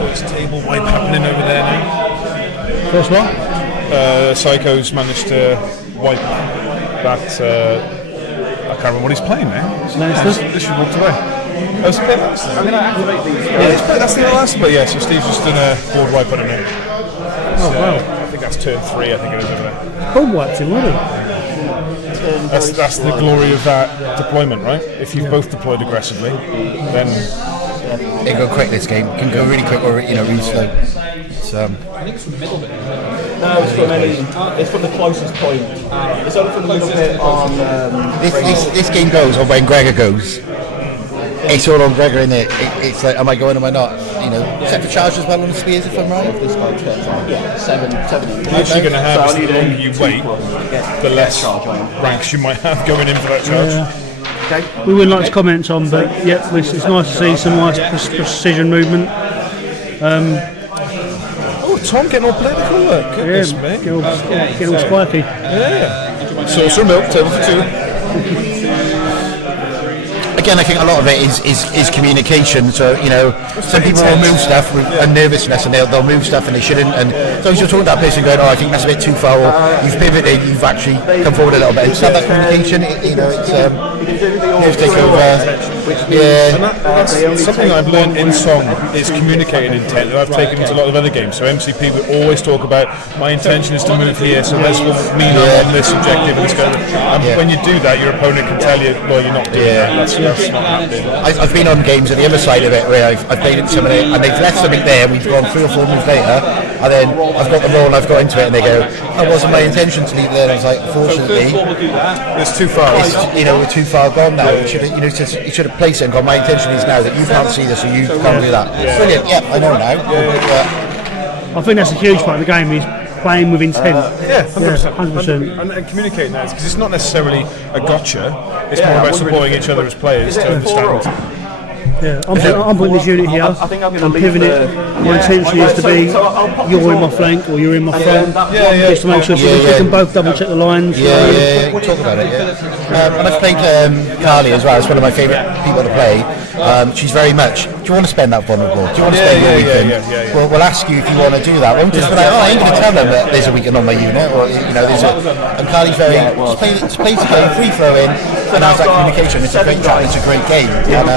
First table wipe happening over there now. First what? Psycho's managed to wipe that. I can't remember what he's playing now. This should walked away. Oh, I'm going to activate these. That's the last play, yeah. So Steve's just done a board wipe on him now. Oh wow. I think that's turn 3, I think it is over there. Board wiped him, wasn't he? That's the glory of that deployment, right? If you've both deployed aggressively, then It can go quick. This game can go really quick or really slow. It's, I think it's from the middle bit. No, it's from the closest point. It's only from the middle bit on. this game goes, or when Gregor goes, it's all on Gregor, isn't it? It's like, am I going, am I not? set for charge as well on the spears if I'm right. This guy turns on. Yeah, 7. You're actually going to have, the longer you wait, the less ranks you might have going in for that charge. Okay. We wouldn't like to comment on, but yeah, it's nice to see some nice precision movement. Tom getting all political, look. Goodness, mate. Getting all spiky. Yeah. Saucer milk, table for 2. Again, I think a lot of it is communication. So some people will move stuff with a nervousness, and they'll move stuff and they shouldn't. And so you're talking to that person going, "Oh, I think that's a bit too far." Or you've pivoted, you've actually come forward a little bit. It's not that communication. It's take over. Yeah. And that's something I've learned in Song is communicating intent that I've taken into a lot of other games. So MCP we always talk about my intention is to move here, so let's mean I'm on this objective and it's going. And when you do that, your opponent can tell you, "Well, you're not doing that." That's not happening. I've been on games at the other side of it where I've played into somebody and they've left something there. We've gone 3 or 4 moves later, and then I've got the roll and I've got into it, and they go, "That wasn't my intention to leave there." And I was like, "Fortunately, it's too far. We're too far gone now. You should have placed it and gone. My intention is now that you can't see this, so you can't do that." Brilliant. Yeah, I know now. I think that's a huge part of the game is playing with intent. 100%. And communicating that, because it's not necessarily a gotcha. It's more about supporting each other as players to understand. Yeah, I'm putting this unit here. I think I'm going to pivot it. My intention is to be you're in my flank or you're in my front. Just to make sure we can both double check the lines. Yeah. We'll talk about it. And I've played Carly as well. It's one of my favourite people to play. She's very much. Do you want to spend that vulnerable? Do you want to spend your weekend? Well, we'll ask you if you want to do that. Won't just be like, I ain't going to tell them that there's a weekend on my unit, or there's a. And Carly's very. Just play the game, free flow in, and has that communication. It's a great chat. It's a great game, and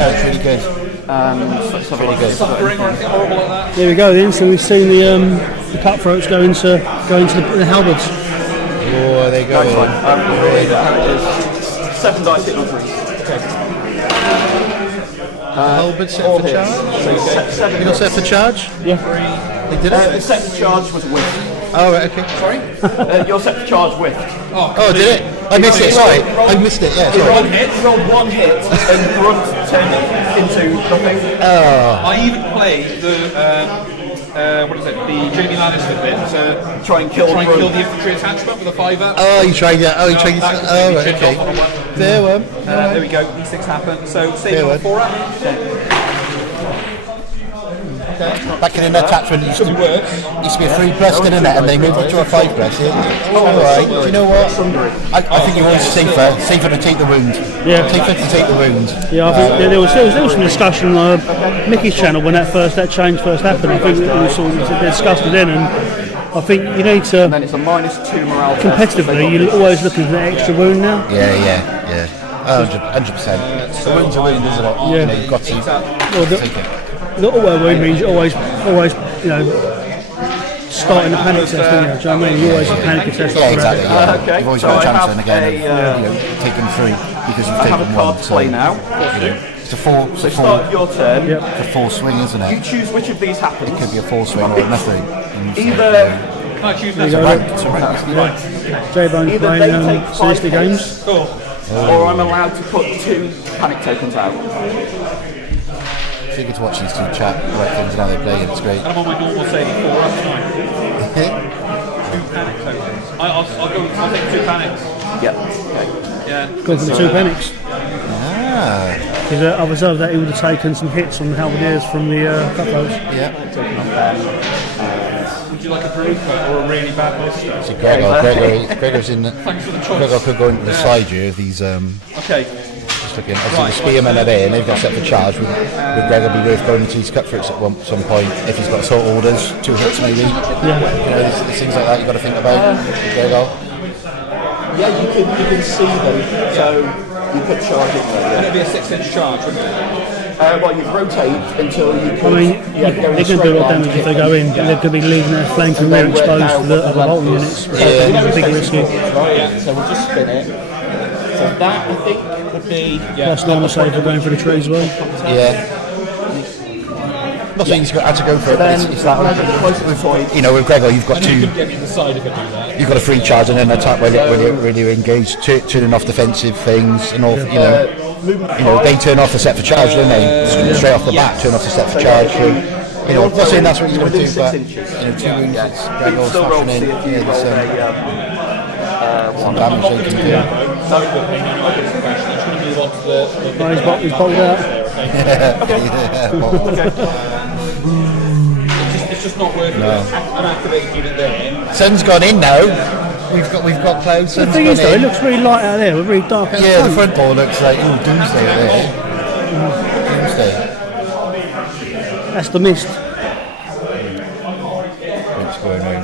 it's really good. Really good. There we go. Then, so we've seen the cutthroats go into the halberds. Oh, there you go. 7 dice hit on 3. Halberd set for charge? You got set for charge? Yeah. They did it? The set for charge was whiffed. Oh, right, okay. Sorry? Your set for charge whiffed. Oh, did it? I missed it, sorry. I missed it, yeah. You rolled one hit and grunt turned it into nothing. I even played the the Jamie Lannister bit to try and kill the infantry attachment with a 5-up. Oh, you tried that. Right, okay. There one. There we go, these things happen. So save on 4-up. Back in the attachment used to be a 3+, didn't it? And they moved it to a 5+. Alright, do you know what? I think you're always safer to take the wound. Yeah. Safer to take the wound. Yeah, I think there was some discussion on Mickey's channel when that change first happened. I think they discussed it then, and I think you need to. And then it's a -2 morale. Competitively, you're always looking for that extra wound now. Yeah. 100%. The wound's a wound, isn't it? Yeah. You've got to take it. Not all wound means you're always, starting a panic test, don't you? Do you know what I mean? You always panic test. Yeah, exactly. Yeah. Okay. You've always So got a I chance have then again, take them through because you've I have taken a card one. to play now. It's a four. So start of your turn. It's a 4 swing, isn't You it? choose which of these happens. It could be a 4 swing or nothing. Either I choose There this. you go, Rank, look. it's a rank. J-Bone's Either playing they take 5 Celeste games. hits, Cool. or I'm allowed to put 2 panic tokens out. It's good to watch these two chat right things and how they play, and it's great. I'm on my normal saving 4-up tonight. 2 panic tokens. I'll take 2 panics. Yeah. Okay. Yeah. Gone for the 2 panics. Ah, Because I've observed that he would have taken some hits on the halberdiers from the cutthroats. yeah. Would you like a Veruca or a really bad blister? See, Gregor's in. Thanks for the choice. Gregor could go into the side here if he's Okay. just looking. Obviously, the spearmen are there and they've got set for charge. Would Gregor be worth going into his cutthroats at some point if he's got sort of orders, 2 hits maybe? Yeah. There's things like that you've got to think about. Gregor. Yeah, you can see them. So you put charge in there. It'd be a 6-inch charge, wouldn't it? Well, you rotate until you. I mean, they can do a lot of damage if they go in, but they could be leaving their flank and rear exposed to the other bolting units. So it's a big risk. Yeah. So we'll just spin it. So that I think would be. Plus the armor save for going for the tree as well. Yeah. Not saying he's had to go for it, but it's that. With Gregor, you've got 2. Get me to the side if I do that. You've got a free charge and then attack when you're engaged, turning off defensive things and all. You know, they turn off the set for charge, don't they? Straight off the bat, turn off the set for charge. So, you know, I'm not saying that's what he's going to do, but you know, 2 wounds, it's Gregor smashing in. Yeah, there's some damage they can do. He's bowled out. It's just not working. An activated unit there. Sun's gone in now. We've got clouds. The thing is, though, it looks really light out there. We're really dark out the front ball looks like doomsday there. Doomsday. That's the mist. It's going on.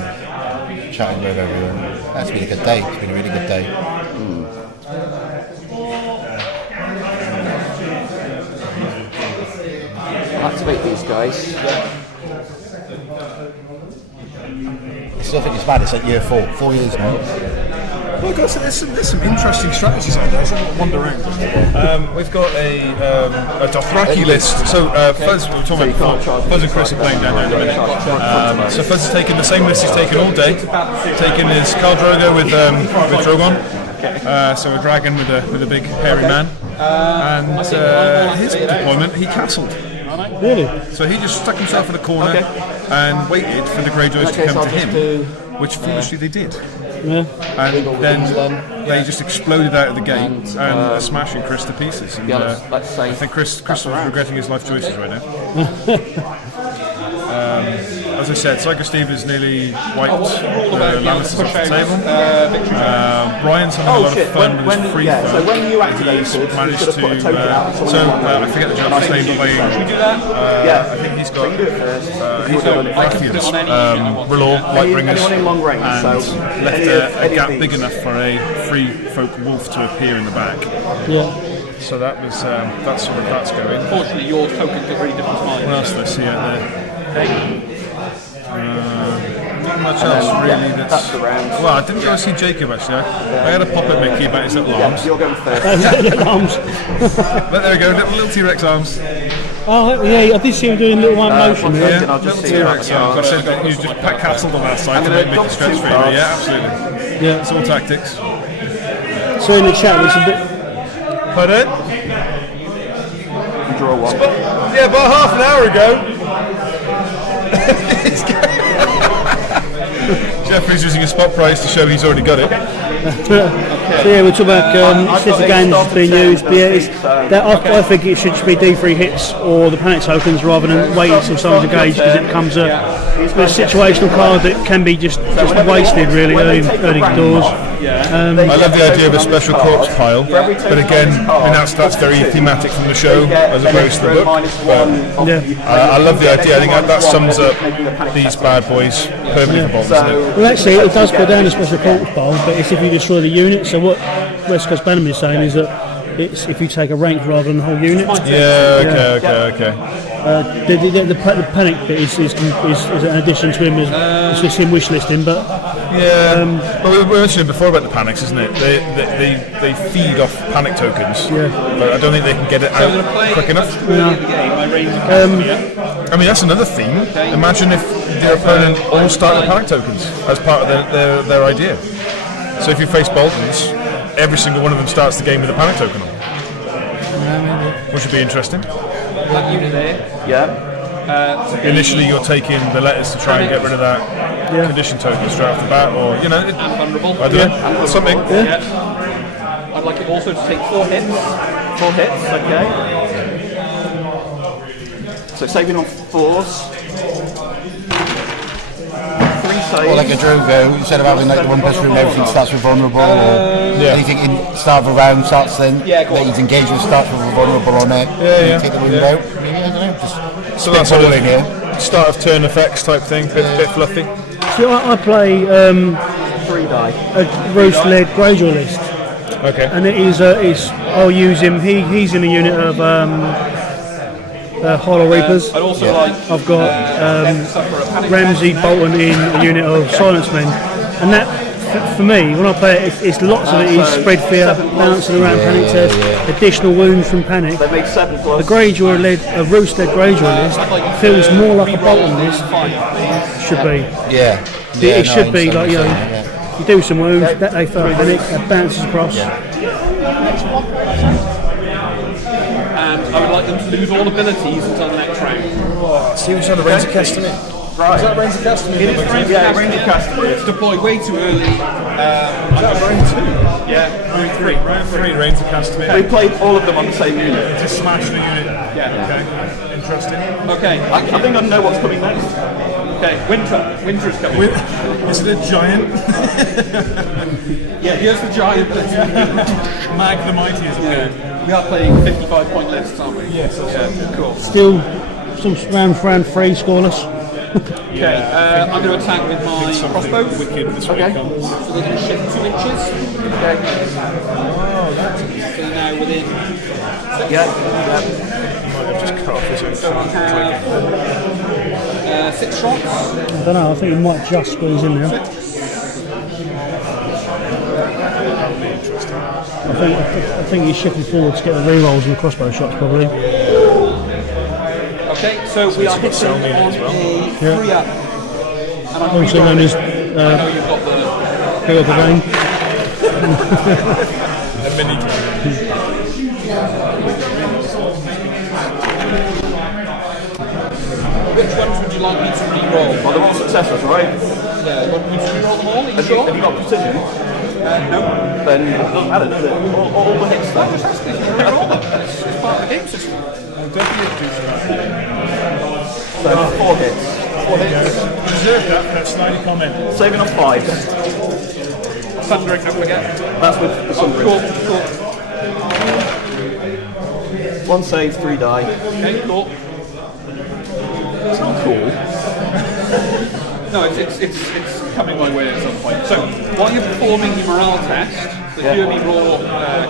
Chatting with everyone. That's been a good day. It's been a really good day. Activate these guys. I still think it's bad. It's like year 4 years now. Well, guys, there's some interesting strategies out there. Let's have a wander around. We've got a Dothraki list. So Fuzz, we're talking about Fuzz and Chris are playing down there in a minute. So Fuzz has taken the same list he's taken all day. Taken his Khal Drogo with Drogon. So a dragon with a big hairy man. And his deployment, he cancelled. Really? So he just stuck himself in a corner and waited for the Greyjoys to come to him, which foolishly they did. Yeah. And then they just exploded out of the gate and are smashing Chris to pieces. And, I think Chris is regretting his life choices right now. As I said, Psycho Steve has nearly wiped the Lannisters off the table. Brian's having a lot of fun with his free throw. So when you activate, he's managed to. I forget the gentleman's name, but I think he's got Raphians, R'hllor, Lightbringers, and left a gap big enough for a free folk wolf to appear in the back. Yeah. So that's sort of that's going. Unfortunately, your tokens are really different to mine. What else do I see out there? Not much else really. That's the round. Well, I didn't go and see Jacob actually. I had a pop at Mickey about his little arms. You're going first. Little arms. But there we go, little T-Rex arms. Oh, yeah, I did see him doing a little one motion. Yeah, I'll just little see T-Rex arms. I said that you just castled on that side to make it stretch for you. Yeah, absolutely. Yeah. It's all tactics. So in the chat, it's a bit. Pardon? You draw one. Yeah, about half an hour ago. Jeffrey's using a spot price to show he's already got it. So yeah, we're talking about specific games that's being used. But yeah, I think it should just be D3 hits or the panic tokens rather than waiting until someone's engaged, because it becomes a situational card that can be just wasted really early doors. I love the idea of a special corpse pile, but again, that's very thematic from the show as opposed to the book. But I love the idea. I think that sums up these bad boys permanently for bombs, isn't it? Well, actually, it does go down a special corpse pile, but it's if you destroy the unit. So what West Coast Bannerman is saying is that it's if you take a rank rather than the whole unit. Yeah. Okay. The panic bit is an addition to him. It's just him wish listing, but well, we were mentioning before about the panics, isn't it? They feed off panic tokens, but I don't think they can get it out quick enough. no. I mean, that's another theme. Imagine if their opponent all start with panic tokens as part of their idea. So if you face Boltons, every single one of them starts the game with a panic token on, which would be interesting. That unit there. Initially, you're taking the letters to try and get rid of that condition token straight off the bat, or And vulnerable. I don't know, something. I'd like it also to take 4 hits. 4 hits, okay. So saving on 4s. 3 saves. Or like a Drogo, instead of having like the 1+ room, everything starts with vulnerable, or anything in start of a round starts then that he's engaged with starts with a vulnerable on it. Take the wind out. Maybe, I don't know, just So that's sort of in here. start of turn effects type thing, bit fluffy. So I play 3 die. a Roost-led Greyjoy list, Okay. and I'll use him. He's in a unit of Hollow Reapers. I'd also like. I've got Ramsay Bolton in a unit of Silence Men, and that for me, when I play it, it's lots of it is spread fear, bouncing around panic test, additional wounds from panic. They make 7+. A Greyjoy led, a Roost-led Greyjoy list feels more like a Bolton list. Should be. It should be like you do some wounds, that they throw panic, that bounces across. I would like them to lose all abilities until the next round. See which one the Ranger Castamere. Right. Is that Ranger Castamere? It is Ranger Yeah, Castamere. Ranger Castamere. It's deployed way too early. Is that round 2? Yeah, round 3. Round 3, Ranger Castamere. We played all of them on the same unit. Just smash the unit. Yeah. Okay. Interesting. Okay. I think I know what's coming next. Okay. Winter. Winter is coming. Is it a giant? Yeah. Here's the giant. Mag the Mighty is okay. We are playing 55 point lists, aren't we? Yes, that's Yeah. Cool. Still, some round for round 3 scoreless. Okay. I'm going to attack with my crossbow. Wicked this Okay. week. So they're going to shift 2 inches. Okay. So you're now within. Yeah. Might have just cut off his own So we have 6 shots. I don't know, I think it might just squeeze in there. I think he's shifting forward to get the rerolls and the crossbow shots probably. Okay, so we are hitting on a 3-up. And I'm Also known as I know you've got the. Hero of the Game. A mini game. Which ones would you like me to re-roll? Well, they're all successes, right? Yeah, you want me to re-roll them all? Are you Have sure? you got precision? No. Then it doesn't matter, does it? All the hits then. Re-roll them. It's part of the game system. So 4 hits. 4 hits. Reserve that for that slidey comment. Saving on 5. Thundering, don't forget. That's with the Sundering. Cool. 1 save, 3 die. Okay, cool. It's not cool. No, it's coming my way at some point. So, while you're performing your morale test, the Derby Raw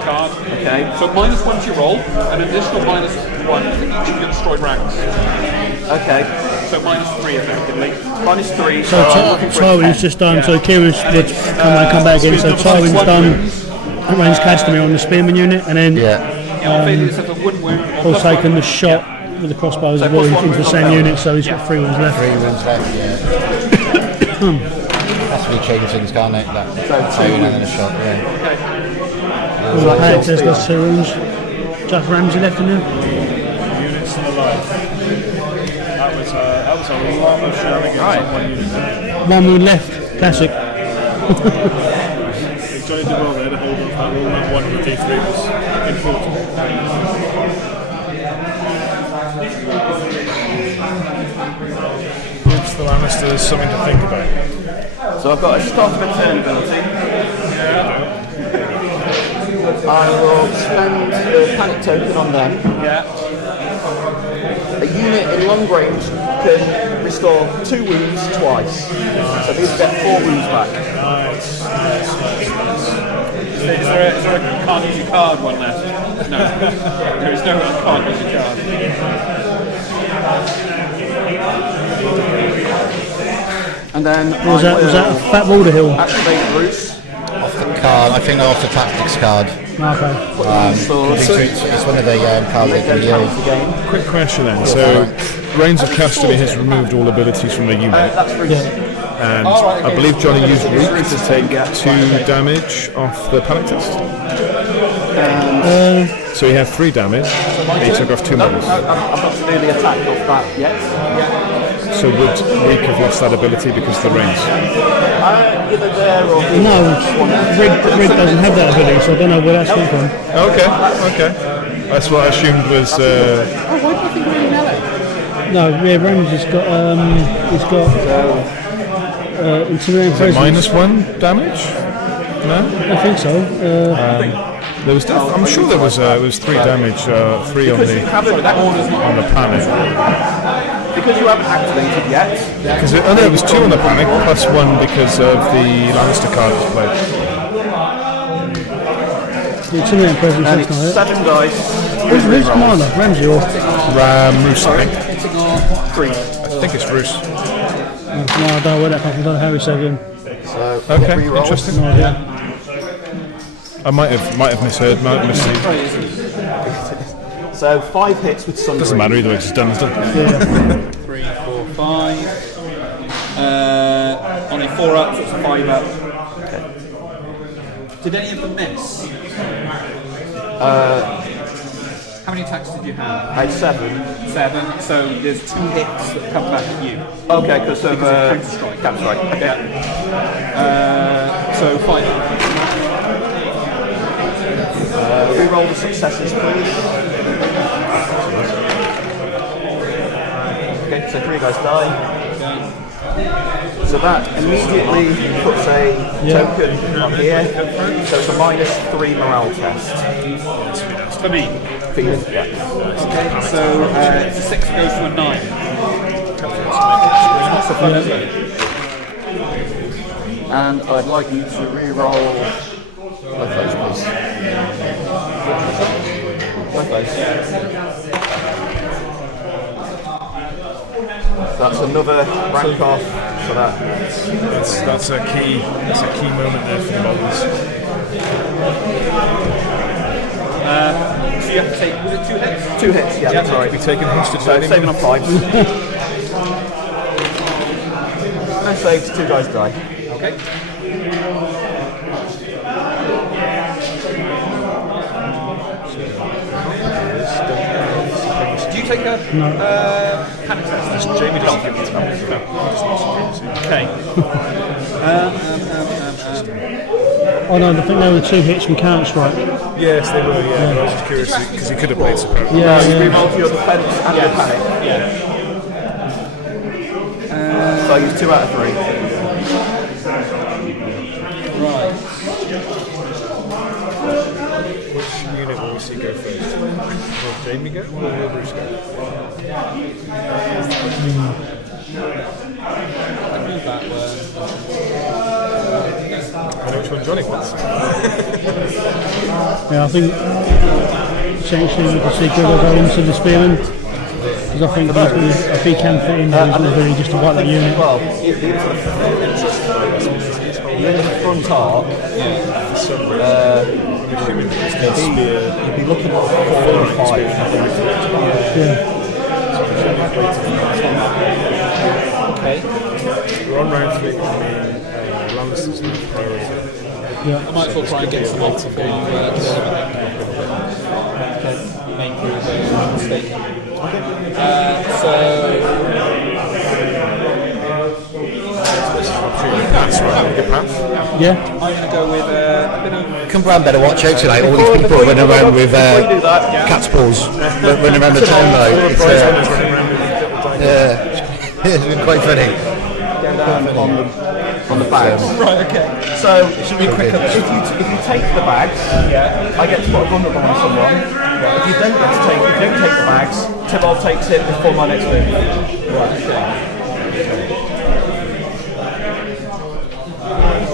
card. Okay. So, -1 to your roll, an additional -1 for each of your destroyed ranks. Okay. So, -3 effectively. -3. So I'm looking for a Tywin's 10. just done, so Kieran's would come back in, so Tywin's done Range Castamere on the Spearman unit, and then Yeah. It's a wooden wound. Paul's taken the shot with the crossbows as well into the same unit, so he's got 3 wounds left. 3 wounds left, yeah. That's really changed things, can't it? That Tywin and then a shot, yeah. All the characters got 2 wounds. Just Ramsey left in there. Units still alive. That was a lot of shenanigans on one unit. 1 wound left. Classic. Johnny did well there to hold on that all that 1 with D3 was important. Gives the Lannisters something to think about. So I've got a start of a turn ability. I will spend the panic token on them. Yeah. A unit in long range can restore 2 wounds twice. So these get 4 wounds back. Is there a can't use your card one left? No. There is no can't use your card. And then Was that a Fat Walder Hill? activate Bruce. Off the card, I think off the tactics card. Okay. It's one of the cards they can use. Quick question then. So, Reigns of Castamere has removed all abilities from the unit, That's Bruce. and I believe Johnny used Reek to take 2 damage off the panic test. So he had 3 damage, and he took off 2 No, moves. I'm not to do the attack off that yet. So would Reek have lost that ability because of the range? Either there or No, Red doesn't have that ability, so I don't know where that's come from. Okay. That's what I assumed was. why do you think we're in melee? No, yeah, Ramsey's got intimidating presence. -1 damage? No? I think so. There was. I'm sure there was 3 damage. 3 on the panic. Because you haven't activated yet. Because it was 2 on the panic plus 1 because of the Lannister card was played. The intimidating presence, And that's it's not it. 7 dice. Who's commander? Ramsey or? Roos, I think. 3. I think it's Roos. No, I don't know where that comes from. I don't know how he saved him. So Okay, re-roll. interesting. No idea. I might have misheard, might have missed. So 5 hits with Sundering. Doesn't matter either way, it's done, it's done. 3, 4, 5. Only 4 up, so it's 5 up. Okay. Did any of them miss? How many attacks did you have? I had 7. 7. So there's 2 hits that come back at you. Okay, because of Counter-strike. Counter-strike. Okay. So 5. Reroll the successes, please. Okay, so 3 guys die. So that immediately puts a token on here. So it's a -3 morale test. For me. For you. Yeah. Okay, so 6 goes to a 9. And I'd like you to re-roll both those, please. Both those. That's another rank off for that. That's a key moment there for the bowlers. So you have to take, was it 2 hits? 2 hits, yeah, that's right. Be taken hostage. So saving on 5. No saves, 2 guys die. Okay. Do you take a panic test? Jamie doesn't give it to me. Okay. Oh no, I think they were 2 hits from Counter-Strike. Yes, they were. Yeah, but I was just curious because he could have played Super. Yeah, You yeah. re-roll for your defense and your panic. So I use 2 out of 3. Right. Which unit will we see go first? Will Jamie go or will Bruce go? I know which one Johnny wants. Yeah, I think potentially we can see Gregor go into the spearman. Because I think if he can fit in, he's going to really just to wipe that unit. Well, you're in the front arc. You'd be looking at 4 or 5. Yeah. Okay. We're on round 3. Lannister's not priority. Yeah. I might as well try and get some off before you kill everything. Make your mistake. So. Yeah. I'm going to go with a bit of. Cumberland better watch out tonight. All these people running around with cat's paws, running around the town now. It's been quite funny. Go down on the bags. Right, okay. So should we quicker? If you take the bags, I get to put a vulnerable on someone. If you don't take the bags, Tibble takes it before my next move. Right.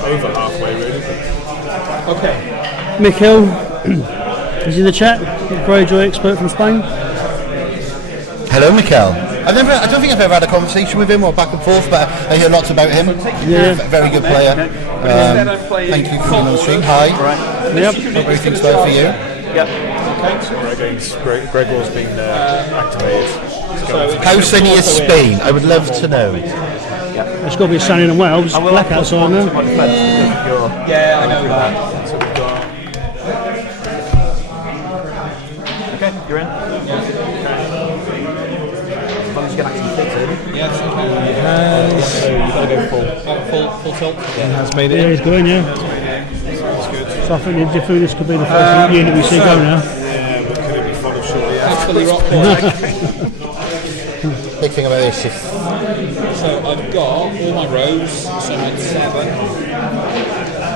Over halfway, really. Okay. Mikhail is in the chat. Greyjoy expert from Spain. Hello, Mikhail. I don't think I've ever had a conversation with him or back and forth, but I hear lots about him. Yeah. Very good player. Thank you for coming on the stream. Hi. Yep. Hope everything's well for you. Yep. So we're against Gregor's been activated. How sunny is Spain? I would love to know. It's got to be sunny in Wales. Black outside now. Yeah, I know that. So we've got Okay, you're in. As long as you can actually fit in. Yes, okay. so you've got to go Full tilt. He has made it. Yeah, he's going, yeah. So I think this could be the first unit we see go now. Yeah, but could it be followed shortly after? Absolutely rock Big thing about this is So I've got all my rows, so I had 7.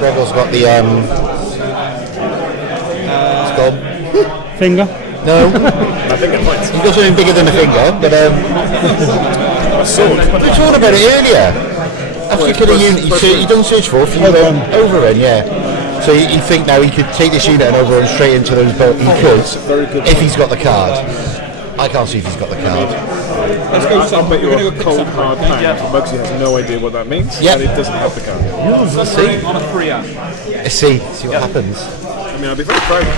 Gregor's got the it's gone. Finger. No, I think it might. he's got something bigger than a finger, but A sword. we talked about it earlier. After you kill a unit, you don't search for, if you overrun, yeah. So you think now he could take this unit and overrun straight into those boats? He could, if he's got the card. I can't see if he's got the card. Let's go I'll bet you're We're a gonna go cold pick hard some. pan. Bugsy has no idea what that means, Yep. and it doesn't have the card. Let's see. On a 3-up. Let's see what happens. I mean, I'd be very proud of him.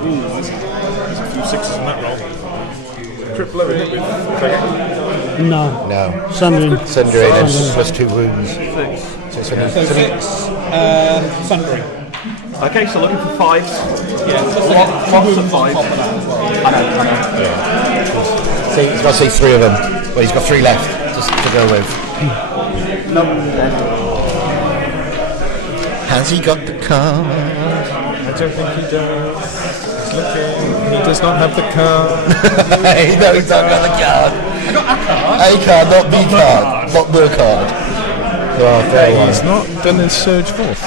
There's a few 6s in that roll. Crit blow, isn't it, with Gregor? No. No. Sundering. Sundering and plus 2 wounds. So So 6, Sundering. Okay, so looking for 5s. Yeah, just to Lots get of two 5s. on top of that as well. I know. See, he's got to say 3 of them. Well, he's got 3 left just to go with. No. Has he got the card? I don't think he does. He's looking. He does not have the card. No, he's not got the card. I got a card. A card, not B card. Not the card. Oh, there he He's is. not done his surge forth.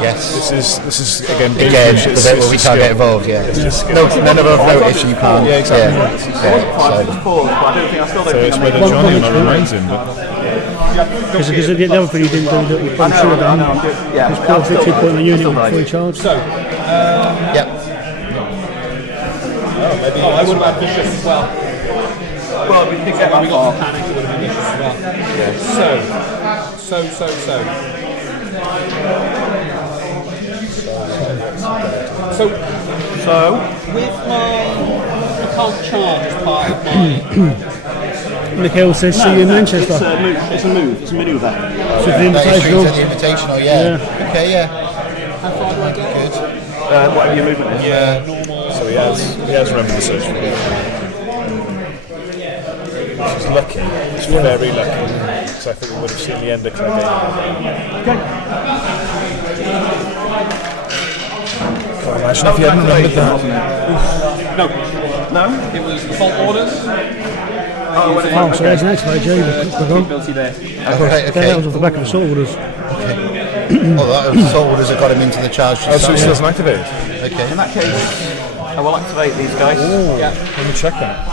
Yes. This is again. Again, It's the just- bit it's where we just can't skill. get involved, yeah. It's just skill. No, none of us notice you can't. Yeah, exactly. Yeah. Five, just 4s, but I don't think I still don't So think it's I whether made Johnny or point not each reminds him. But Because the other thing you didn't do that you probably should have done. I'm good. Yeah, Just put a 2 point on the unit still before you right. charge. So, Yep. oh, I would have had bishop as well. Well, we did get When we that got far. to panic, it would have been bishop as well. So, with my, I can't charge as part of my. Mikhail says, see you in Manchester. It's a move. It's a move. It's a manoeuvre. So the That is true Invitational. to the Invitational, yeah. Okay, yeah. How far do I get? Good. Whatever your movement is. so he has remembered the surge forth. He's lucky. He's very lucky. Because I think we would have seen the end of Clegg. Can't imagine if you hadn't remembered that. No, it was fault orders. Oh, when it- Oh, so there's an activate, Jay. Click on. Ability there. Oh, right, That okay. was off the back of the sort orders. Oh, that was salt orders that got him into the charge. Oh, so he still hasn't activated? Okay. In that case, I will activate these guys. Yeah. Let me check that.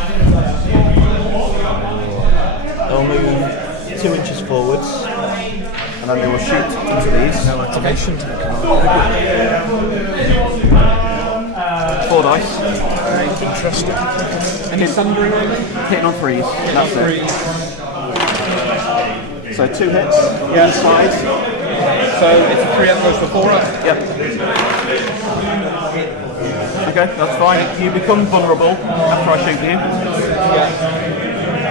They'll move 2 inches forwards, and then they will shoot into these. No activation. 4 dice. Interesting. And it's under 11? Hitting on 3s. And that's Three. it. So 2 hits. Yeah. Slides. So it's a 3 up goes for 4 up. Yep. Okay, that's fine. You become vulnerable after I shoot you. Yeah.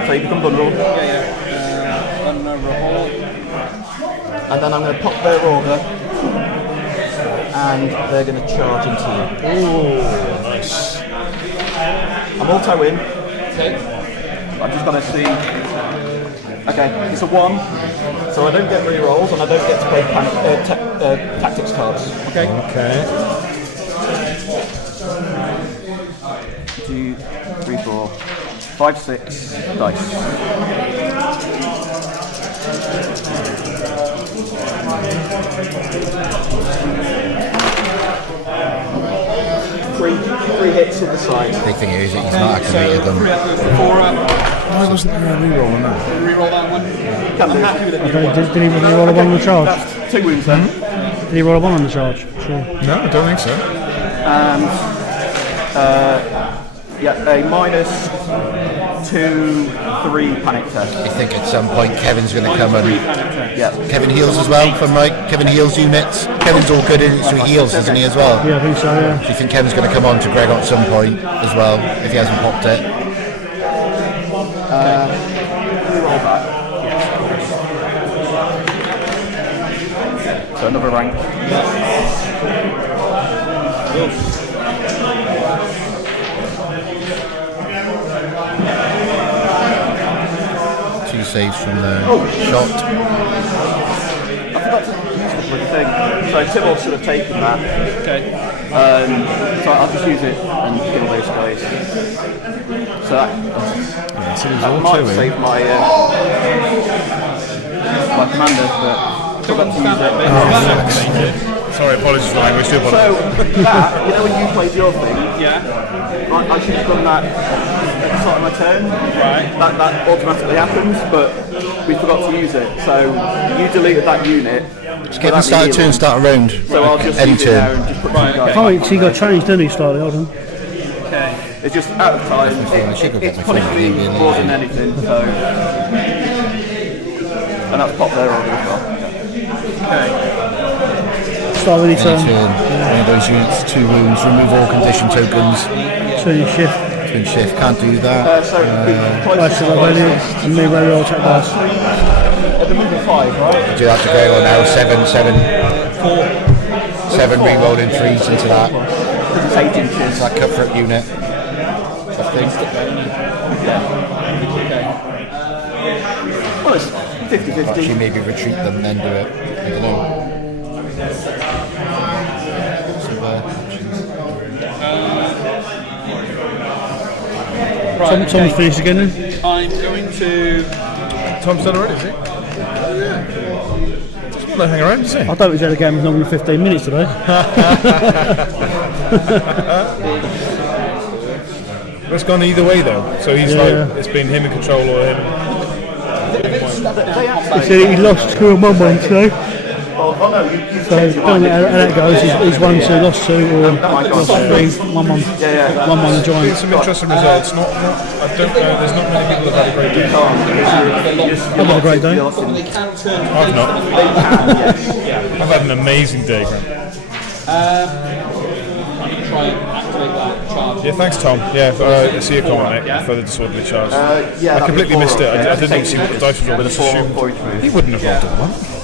So you become vulnerable. Yeah. Vulnerable. And then I'm going to pop their order. And they're going to charge into you. Ooh, nice. I'm auto-in. Okay. I've just got to see. Okay, it's a 1. So I don't get re-rolls and I don't get to play tactics cards. Okay. Okay. 2, 3, 4, 5, 6 dice. Three hits in the side. Big thing is that he's not activated So 3 them. up goes for 4 up. Why wasn't there a reroll on that? Reroll that one. Can I'm do. happy with it. Okay, did he roll a 1 on the charge? That's 2 wounds then. Did he roll a 1 on the charge? Sure. No, I don't think so. And yeah, a -2, 3 panic test. I think at some point Kevin's going to come and Yeah. Kevin heals as well from like Kevin heals units. Kevin's all good in it, so he heals, isn't he, as well? Yeah, I think so, yeah. Do you think Kevin's going to come on to Greg at some point as well if he hasn't popped it? Roll back. So another rank. 2 saves from the shot. I forgot to use the bloody thing. So Tybalt should have taken that. Okay. So I'll just use it and kill those guys. So that might save my my commander, but forgot to use it. Sorry, apologies for the language. Do So that, you know when you played your thing, Yeah. I should have done that at the start of my turn. Right. That automatically happens, but we forgot to use it. So you deleted that unit. Just get him start a turn, start a round. So I'll just Any use it there turn. and just put Right, some guys. Oh, he got changed, didn't he, slightly? Hold on. Okay. It's just out of time. It's punished me more than anything. So, and that's pop there order as well. Okay. Start with his Any turn. One of those units, 2 wounds, remove all condition tokens. turn your shift. Marksmanship, can't do that. That's the value, and me very well check dice. At the moving 5, right? Do that to go now. 7 re-rolling 3s into that. It's 8 inches. That cutthroat unit. I think. Well, it's 50-50. Actually, maybe retreat them and then do it. I don't know. Right, Tom's finished again then? I'm going to. Tom's done already, is he? Just want to hang around, is he? I don't think he's had a game longer than 15 minutes today. It's gone either way though. So he's like, it's been him in control or him. He said he lost 2 and 1-1 today. So depending on how that goes, he's 1-2, lost 2, or lost 3, 1-1. 1-1 the Been Giants. some interesting results. I don't know. There's not many people that have had a great day. I've had a great day. I've not. I've had an amazing day, Grant. I'm going to try and activate that charge. Yeah, thanks, Tom. Yeah, I see your comment, mate. Further disorderly charge. I completely missed it. I didn't see what the dice was rolling. He wouldn't have rolled a 1.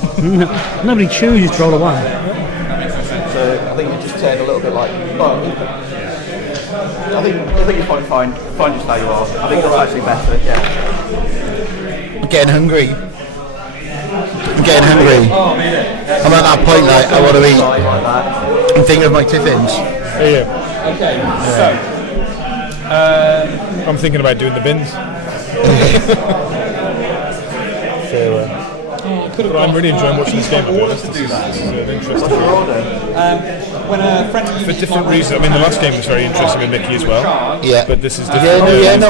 Nobody chooses to roll a 1. So I think you just turn a little bit like. Oh, I think you're probably fine just how you are. I think that's actually better. Yeah. I'm getting hungry. I'm at that point like I want to eat. I'm thinking of my tiffins. Yeah. Okay, so. I'm thinking about doing the bins. But I'm really enjoying watching this game. Orders to do that. Interesting. When a friend For different reasons. I mean, the last game was very interesting with Mickey as well. Yeah. But this is different. I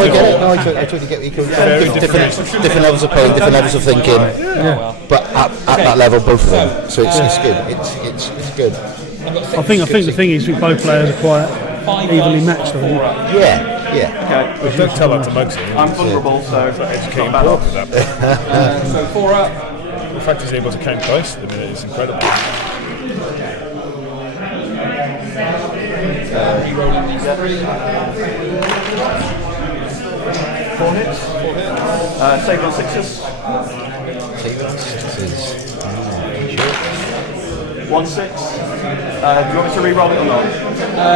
get it. No, I totally get what you're different levels of play, different levels of thinking. Yeah. But at that level, both of them. So it's good. It's good. I think the thing is, both players are quite evenly matched. I think. Yeah. Well, don't tell that to Muggsy. I'm vulnerable, so Educating Paul with that. so 4 up. The fact he's able to count dice at the minute is incredible. Re-rolling these 3. 4 hits. Save on 6s. 1 6. Do you want me to re-roll it or not? No.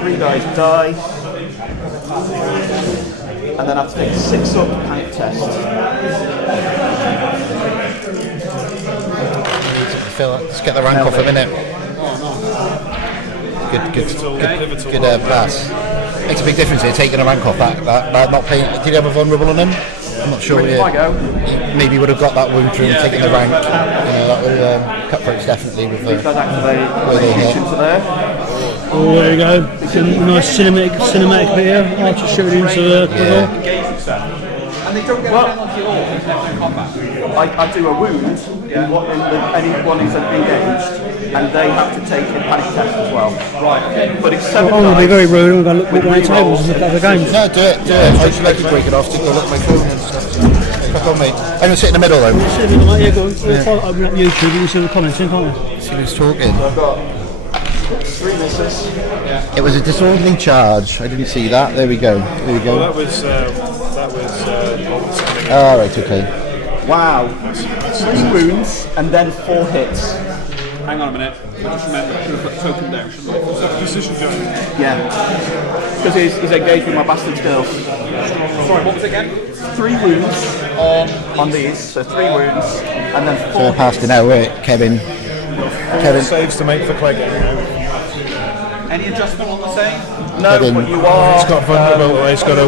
3 dice die. And then I have to take 6 up panic test. Let's get the rank off a minute. Good pass. Makes a big difference here, taking a rank off that not playing. Did you have a vulnerable on him? I'm not sure. He maybe would have got that wound through taking the rank. That would cutthroats definitely with the. Oh, there you go. Nice cinematic bit here. Archer shooting into the middle. And they don't get a penalty at all if they're in combat. I do a wound anyone who's engaged, and they have to take a panic test as well. Right, okay. But it's 7 I'm going to be very rude. I'm going to look at the With tables and look at the games. No, do it. I should let you break it off. Take a look at my phone and stuff. Crack on, mate. I'm going to sit in the middle though. Yeah, go on. Open up YouTube, you can see the comments in, can't you? See who's talking. I've got 3 misses. It was a disorderly charge. I didn't see that. There we go. Well, that was All right, okay. Wow. 3 wounds and then 4 hits. Hang on a minute. I just remember I should have put token down, shouldn't I? decision going. Yeah. Because he's engaged with my bastard skills. Sorry, what was it again? 3 wounds on these, so 3 wounds, and then 4 So I passed it out, right, Kevin. Saves to make for Clegg. Any adjustment on the save? No, but you are. It's got vulnerable. It's got a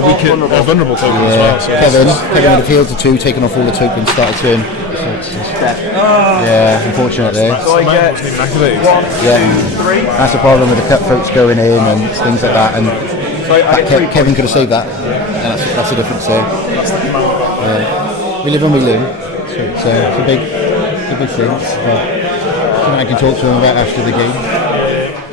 vulnerable token as well. So Kevin in the field to 2, taking off all the tokens, started turn. Yeah, unfortunately. So I get 1, 2, 3. That's the problem with the cutthroats going in and things like that. And So I get 3 Kevin could have saved that. And that's the difference there. We live and we learn. So it's a big thing. Something I can talk to him about after the game.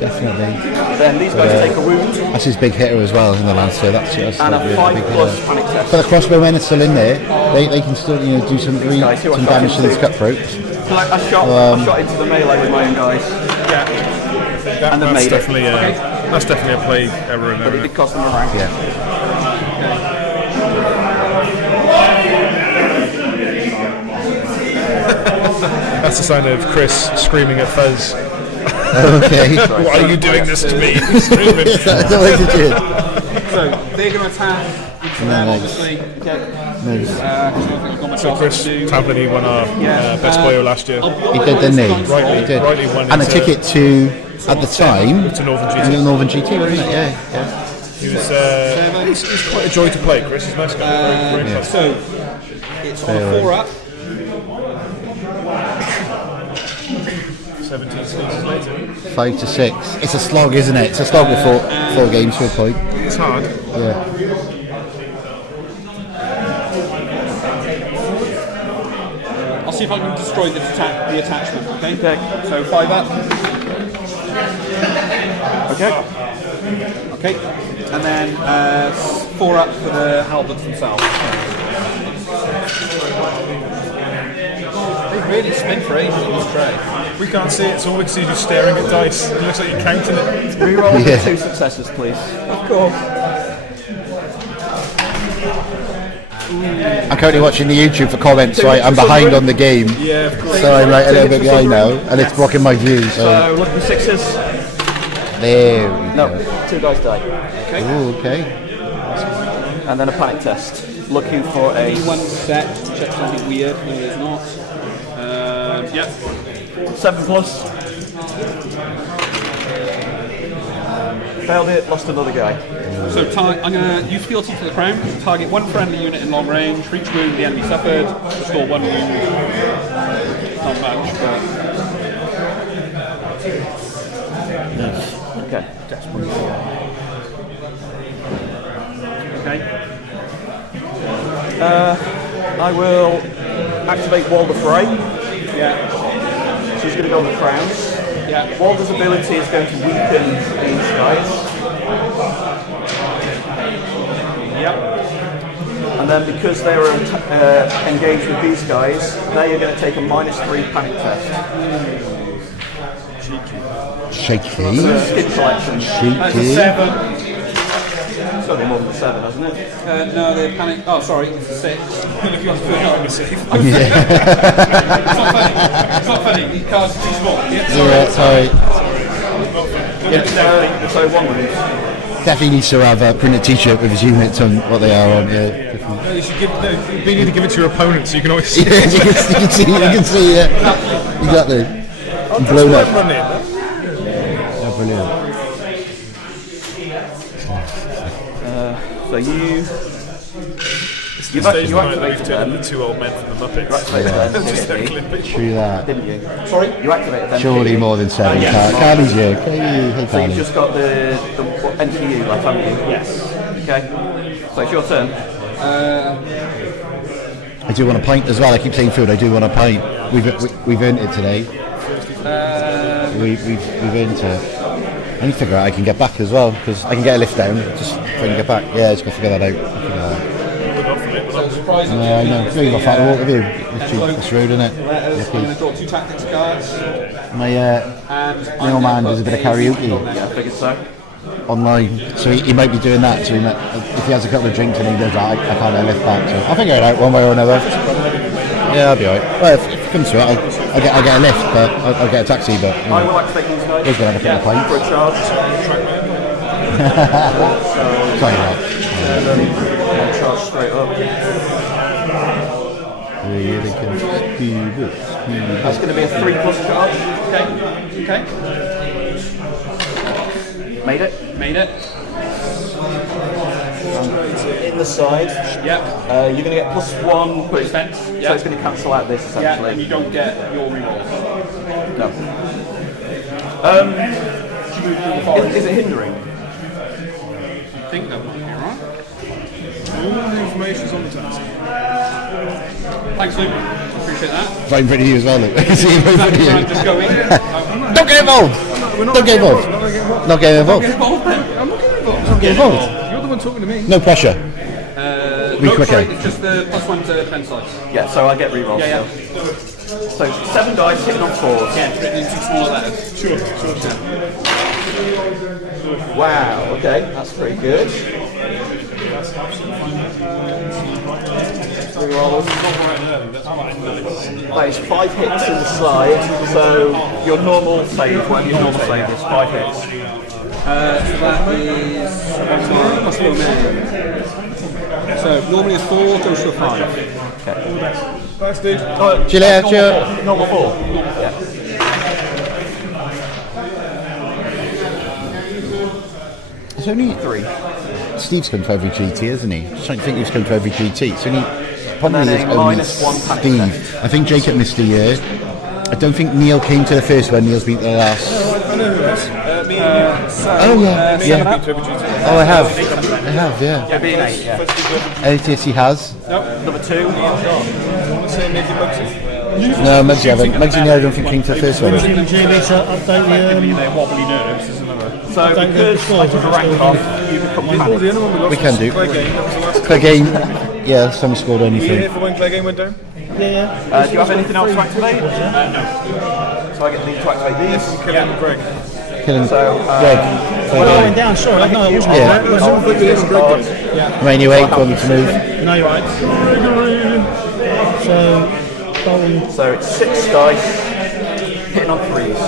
Definitely. Then these guys take a wound. That's his big hitter as well in the Lancer. That's And a big 5+ hitter. panic test. But the crossbowmen are still in there. They can still do some damage to these cutthroats. I shot into the melee with my own guys. Yeah. And then That's made definitely it. That's definitely a play error in But it there. did cost them a rank. Yeah. That's the sound of Chris screaming at Fuzz. Okay. Why are you doing this to me? Screaming. That's the way to do it. So they're going to attack into them, Nice. obviously. Nice. So Chris Tampany won our best player last year. He did, didn't he? Rightly, He did. rightly won And a it, ticket to, at the time, to Northern the GT. Northern GT, wasn't it? Yeah. He was, he's quite a joy to play, Chris. He's a nice guy. Very, very nice. So it's on a 4-up. 17 seasons later. 5 to 6. It's a slog, isn't it? It's a slog with four games to a point. It's hard. Yeah. I'll see if I can destroy the attachment. Okay. So 5 up. Okay. And then 4 up for the halberds themselves. They really spin for ages on this tray. We can't see it, so all we can see is you staring at dice. It looks like you're counting it. Reroll Yeah. 2 successes, please. Of course. I'm currently watching the YouTube for comments, so I'm behind on the game. Yeah, of course. So I'm like a little bit behind now, and it's blocking my view. So So look for 6s. there we No, go. 2 dice die. Ooh, okay. And then a panic test. Looking for a One set. Check something weird. No, there's not. Yep. 7 plus. Failed it, lost another guy. So I'm going to use fealty to the crown. Target 1 friendly unit in long range. For each wound the enemy suffered, restore 1 wound. Not much, but Okay. okay. I will activate Wall the Fray. Yeah. She's going to go on the crowns. Yeah. Walder's ability is going to weaken these guys. Yep. And then because they were engaged with these guys, they are going to take a -3 panic test. Shaky. Skid collection. That's a Shaky. 7. It's only more than 7, hasn't it? No, the panic. Oh, sorry, it's a 6. If you want to put it on the safe. It's not funny. These cards are too small. Yeah, sorry. So 1 wound. Definitely needs to have a printed T-shirt with his units on what they are on. Yeah, definitely. No, you should give. No, you need to give it to your opponent so you can always see. Yeah, you can see. You can see. Exactly. Blown up. Run it. Oh, brilliant. So you Stage you we've activated turned them. the 2 old men from the Muppets. Activated them, Just didn't you? clip it. True that. Didn't you? Sorry? You activated them. Surely more than 7. Carly's here. Hey, So you've Carly. just got the NTU left, haven't you? Yes. Okay. So it's your turn. I do want a pint as well. I keep saying food. I do want a pint. We've earned it today. We've earned it. I need to figure out I can get back as well because I can get a lift down. Just if I can get back. Yeah, just gotta figure that out. Yeah, I know. You got fat walk with you. It's rude, isn't it? Letters. I'm going to draw 2 tactics cards. My And little man does a bit of karaoke Yeah, I figured so. online, so he might be doing that. So if he has a couple of drinks and he does that, I can't lift back. So I'll figure it out one way or another. Yeah, I'll be alright. Well, if it comes to it, I'll get a lift, but I'll get a taxi. But you I know, will activate these guys. he's gonna have a couple of For a pints. charge. Sorry, not. Charge straight up. That's going to be a 3 plus charge. Okay. Made it. Made it. In the side. Yep. You're going to get +1 quick. Defense. So Yeah. it's going to cancel out this Yeah, essentially. and you don't get your rerolls. No. Is it hindering? I think that might be right. All the information's on the task. Thanks, Luke. Appreciate that. Right in front of you as well, Luke. I can see him right in front of you. Just go in. Don't get involved! Don't get involved! Not get involved. Get involved then. I'm not getting involved. Don't get involved. You're the one talking to me. No pressure. Be No, quicker. sorry, it's just the +1 to defense size. Yeah, so I get rerolls. Yeah. So 7 dice hitting on 4s. Yeah, written in 2 smaller letters. Sure. Wow, okay, that's pretty good. That is 5 hits in the slide, so your normal save, whatever your normal save is, 5 hits. That is possible name. So normally a 4 goes to a 5. Thanks, dude. See you later, cheers. Normal 4. Yeah. It's only 3. Steve's come to every GT, isn't he? Just trying to think who's come to every GT. It's only probably And then is a only -1 pack Steve. I think Jacob missed a year. I don't think Neil came to the first one. Neil's been to the last. I know who it is. Oh yeah, yeah. Oh, I have, yeah. Yeah, being 8, yeah. LTS he has. Number 2. No, Muggsy haven't. Muggsy Neil I don't think came to the first one. Jimmy to update the Wobbly nerves, isn't it? So because I took a rank off, you become panicked. The other one we lost We can was do. Clay game. That was the last Clay game, yeah, last time we scored Were you anything. here for when Clay game went down? Do you have anything else to activate? No. So I get these to activate these. Killing Greg. Killing So, Greg. Going down, sorry, no, I wasn't. Yeah. Rain you 8, do you want me to move? No, you're right. So, Bolton. So it's 6 dice, hitting on 3s.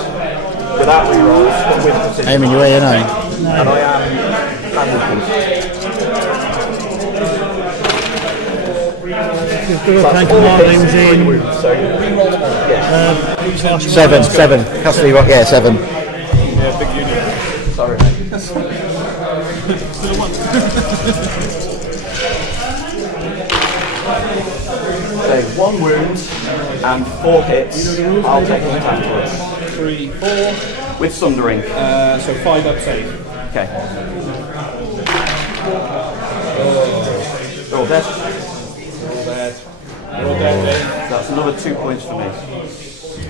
Without rerolls, but with precision. Aiming your way, ain't I? And I am Thank Martin's in. So reroll them all. Yes. 7. Custody Rock, yeah, 7. Yeah, big unit. Sorry, mate. So 1 wound and 4 hits. I'll take an attack for it. 3, 4. With Sundering. So 5 up save. Okay. Oh, dead. All dead, Dave. That's another 2 points for me.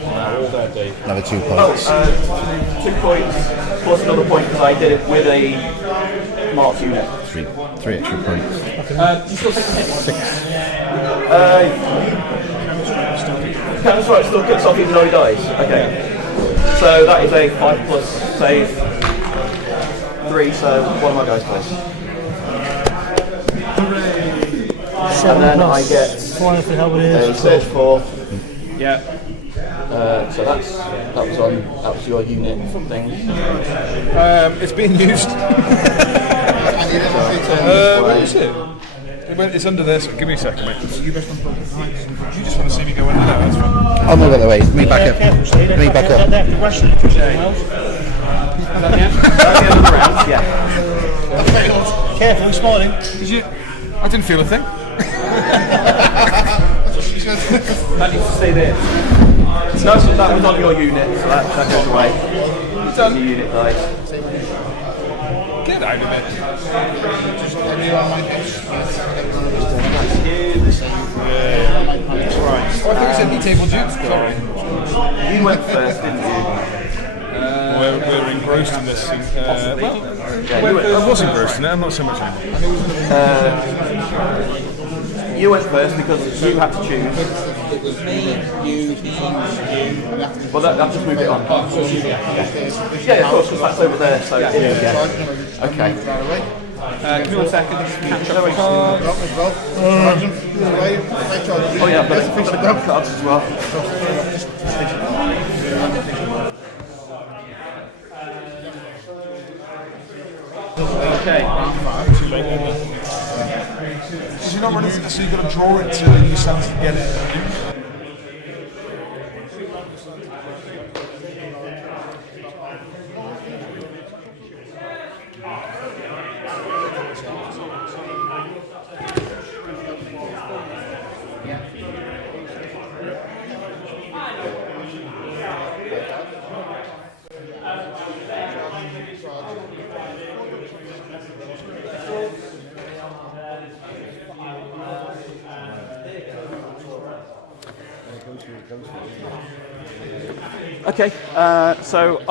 All dead, Dave. Another 2 Oh, points. 2 points plus another point because I did it with a marked unit. 3 extra points. You still take a hit? 6. That's right, still cuts off even though he dies. Okay. So that is a 5 plus save. 3, so one of my guys plays. And then I get a search for. Yeah. So that was your unit thing. It's being used. What is it? It's under this. Give me a second, mate. You just want to see me go under there, that's fine. I'll move out of the way. Me back up. Me back up. Round, yeah. Careful, he's smiling. Did you? I didn't feel a thing. That needs to stay there. No, so that was on your unit, so that goes away. It's on your unit dice. Get out of it. Oh, I think you said me table dukes. Sorry. You went first, didn't you? We're engrossed in this thing. Yeah, I was engrossed in it. I'm not so much anymore. you went first because you had to choose. It was me, you, Well, that just move it on. Yeah, of course, because that's over there. So yeah. Okay. Give me 1 second. Catch up cards. Oh yeah, I've got the cards as well. Okay. Because you're not running, so you've got to draw it to you stand to get it. Okay, so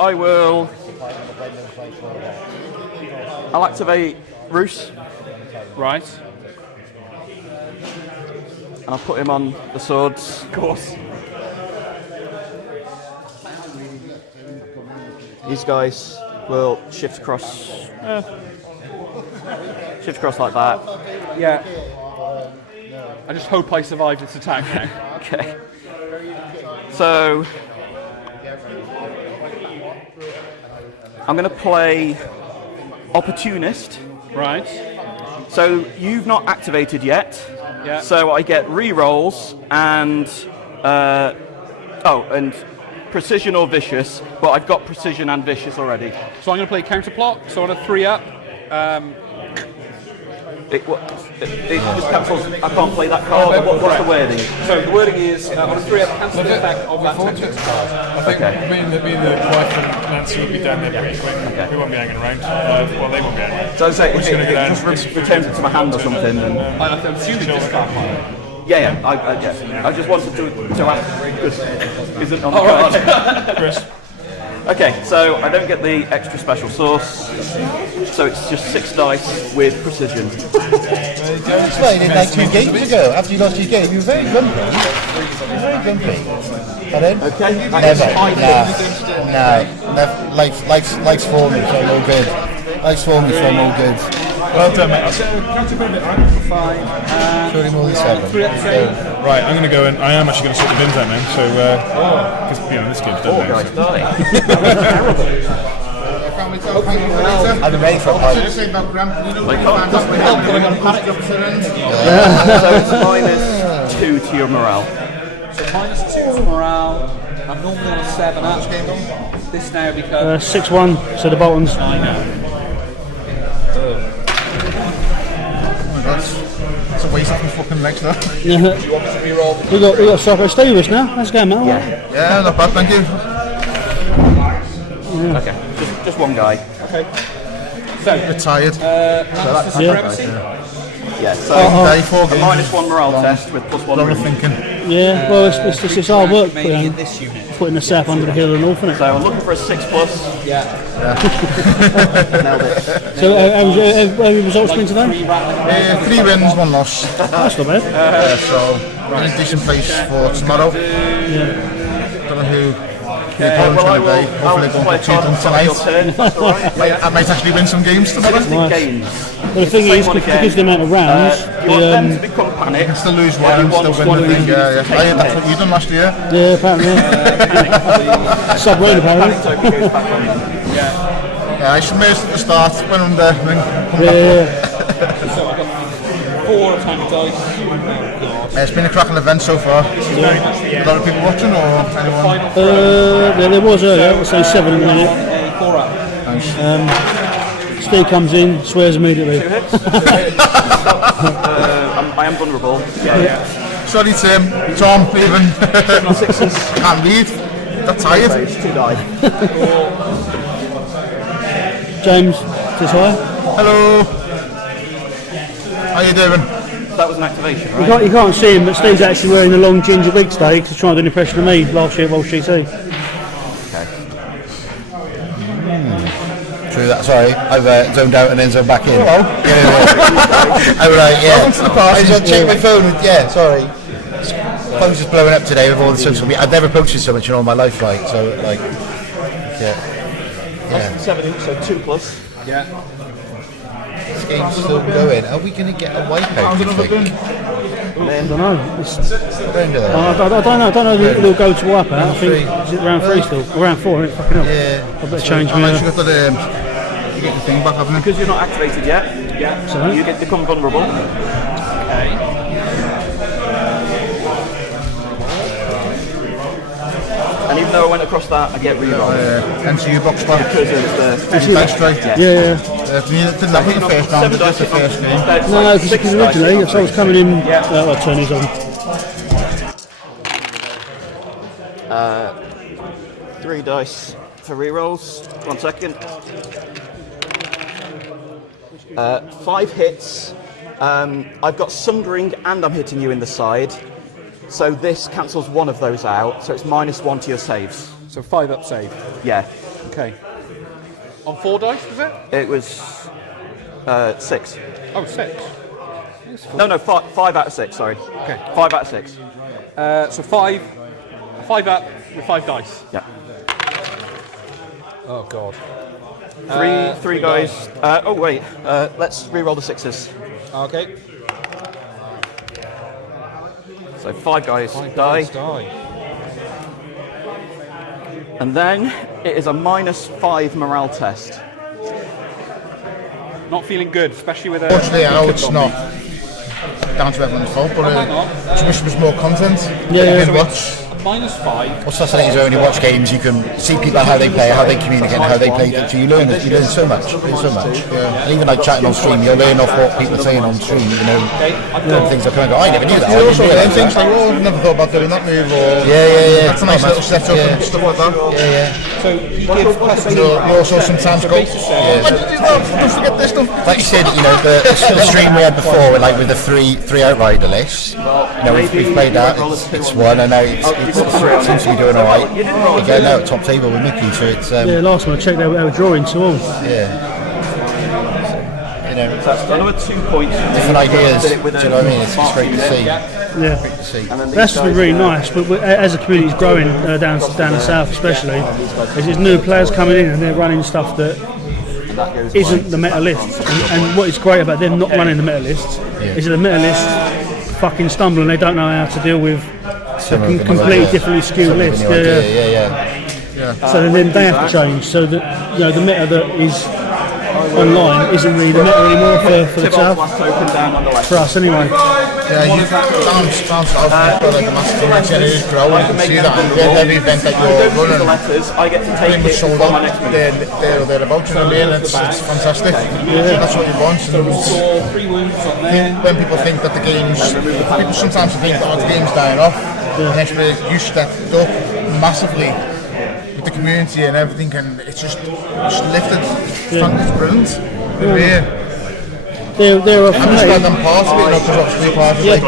I'll activate Roos, Right. and I'll put him on the swords course. These guys will shift across. Shift across like that. Yeah. I just hope I survive this attack now. Okay. So I'm going to play Opportunist. Right. So you've not activated yet. Yeah. So I get re-rolls and and precision or vicious, but I've got precision and vicious already. So I'm going to play counterplot. So on a 3-up. It just cancels. I can't play that card. What's the wording? So the wording is on a 3-up, cancel the effect of that tactic. I think me and the wife and Nancy will be down there pretty quick. We won't be hanging around. Well, they won't be hanging around. So I say, it gonna go down. just returns it to my hand or something. And I'm assuming discard pile. yeah. I just wanted to ask. Isn't on the card. Chris. Okay, so I don't get the extra special sauce, so it's just 6 dice with precision. You explained it like 2 games ago. After you lost your game, you were very grumpy. And then? Okay, Never. Nah. Life's for me, so I'm all good. Life's for me, so I'm all good. Well done, mate. I'll say, can I take a bit, right? Surely more than 7. Right, I'm going to go and I am actually going to sort the bins out now. So, because this game's done now. Guys, die. I'm ready for a pipe. So it's -2 to your morale. So -2 to morale. I'm normally on a 7-up. This now becomes 6-1, so the Boltons. That's a waste of my fucking legs there. We got Soccer Stevens now. Let's go, man. Yeah, not bad, thank you. Okay, just one guy. okay. So Retired. supremacy. Yeah, so Day 4 a games. -1 morale test with +1 Long room. thinking. Yeah, well, it's hard work putting the south under the hill and north, isn't it? So I'm looking for a 6+. Yeah. Nailed it. So, how your results been today? 3 wins, 1 loss. That's not bad. So, in a decent place for tomorrow. Don't know who the opponent's going to be. Hopefully, going to cheat them tonight. I might actually win some games tomorrow. Games. Well, the thing is, because the amount of rounds, You want them to become panicked. Still lose one, still win the thing. Yeah. That's what you done last year. yeah, apparently. Submarine, apparently. Yeah, I should make it at the start, win on there, then come back. Yeah. So I've got 4 attack dice. It's been a cracking event so far. A lot of people watching or anyone? There was earlier, let's say 7 in a minute. A 4-up. Steve comes in, swears immediately. I am vulnerable. Yeah. Sorry Tim, Tom, even. Can't read. Got tired. It's 2 die. James, says hi. Hello. How you doing? That was an activation, right? You can't see him, but Steve's actually wearing the long ginger wig today because he's trying to do an impression of me last year at Welsh GT. True that, sorry. I've zoned out and then zoned back in. Hello. Welcome to the party. I just checked my phone. Sorry. Phone's just blowing up today with all the social media. I've never posted so much in all my life, right? So, like, yeah. 7 each, so 2+. Yeah. This game's still going. Are we going to get a wipeout, do you think? I don't know. Round of that? I don't know if it'll go to wipe out. I think, is it round 3 still? Or round 4, isn't it? Fucking hell. Yeah. I better change Unless my... you got the, you get the thing back, haven't you? Because you're not activated yet, So, you get become vulnerable. And even though I went across that, I get re-rolled. MCU box back. Because of the... Dice straight. yeah. Didn't happen the first round, just the first game. No, because originally, if I was coming in... I'll turn these on. 3 dice for re-rolls. 1 second. 5 hits. I've got Sundering and I'm hitting you in the side. So this cancels one of those out. So it's -1 to your saves. So 5-up save. Yeah. Okay. On 4 dice, was it? It was 6. Oh, 6. No, 5 out of 6, sorry. Okay. 5 out of 6. So 5 up with 5 dice. Yeah. Oh, God. Three guys. Oh wait, let's re-roll the sixes. Okay. So 5 guys die. And then it is a -5 morale test. Not feeling good, especially with a. Fortunately, I know it's not down to everyone's fault, but I wish there was more content. Yeah. To watch. -5. What's fascinating is when you watch games, you can see people how they play, how they communicate, how they play. So you learn so much. Yeah. And even like chatting on stream, you'll learn off what people are saying on stream. You know, things I kind of go, I never knew that. You also learn things like, oh, I've never thought about doing that move, or that's a nice little setup and stuff like that. So you give You also sometimes go, oh, why did you do that? Don't forget this, Like you said, you know, the stream we had before, like with the three outrider lists. You know, we've played that. It's one, and now it seems to be doing all right. Again, now at top table with Mickey, so it's last one I checked, they were drawing 2-all. yeah. You know, That's another 2 points. different ideas. Do you know what I mean? It's great to see. Yeah. Great to see. That's been really nice, but as the community's growing down the south especially, there's new players coming in and they're running stuff that isn't the meta list. And what is great about them not running the meta lists is that the meta lists fucking stumble and they don't know how to deal with a completely differently skewed list. So then they have to change. So that the meta that is online isn't really the meta anymore for the south. For us anyway. Yeah, you down south, like the massive connection is growing. You can see that in every event that you're running. I get to take Pretty much it sold for my out. next move. They're about to come in. It's fantastic. That's what you want. Saw 3 wounds on there. When people think that the game's, people sometimes think that the game's dying off. And actually, you stepped up massively with the community and everything, and it's just lifted. It's brilliant. They're a I'm just glad I'm part of it, because obviously part of like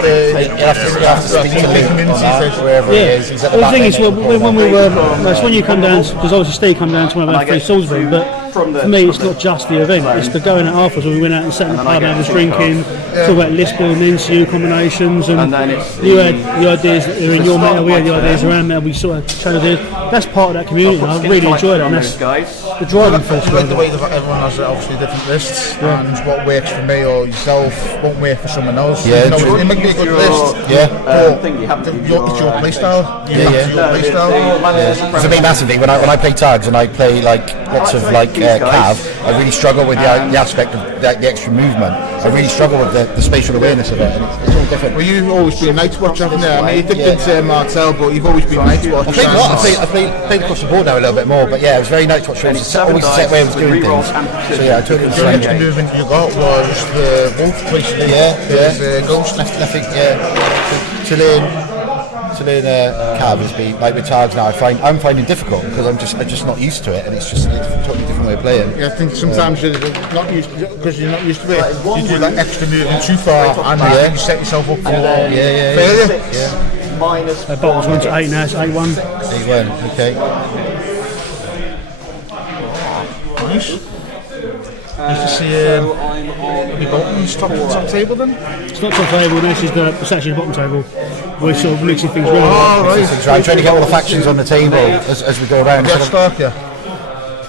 you have to speak to the community, wherever he is. He's at the the back thing is, end. when we were, it's when you come down, because obviously Steve come down to one of our 3 Salisbury, but for me it's not just the event, it's the going out afterwards when we went out and sat in the pub and was drinking, talk about list building, NCU combinations, and you had the ideas that are in your meta, we had the ideas around there, we sort of chose it. That's part of that community, and I really enjoyed it, and that's the driving force. I like the way that everyone has obviously different lists, and what works for me or yourself won't work for someone else. Yeah, it might be a good list. But it's your playstyle. For me, massively, when I play tags and I play like lots of like cav, I really struggle with the aspect of the extra movement. I really struggle with the spatial awareness of it, and it's all different. Well, you've always been Night's Watch, haven't you? I mean, you dipped into Martel, but you've always been Night's Watch. I played across the board now a little bit more, but yeah, it was very Night's Watch. It was always the same way I was doing things. So yeah, I took it The only extra movement you got was the wolf, basically. The ghost. Nothing, to learn cav has been like with tags now. I'm finding difficult because I'm just not used to it, and it's just a totally different way of playing. Yeah, I think sometimes you're not used to it because you're not used to it. You do that extra movement too far, and you set yourself up for failure. Bottles went to 8 now, it's 8-1. 8-1, okay. Nice. Nice to see the Bolton's top table then. It's not top table, this is it's actually the bottom table. We're sort of mixing things around. Oh, right. I'm trying to get all the factions on the table as we go around. Get Stark, To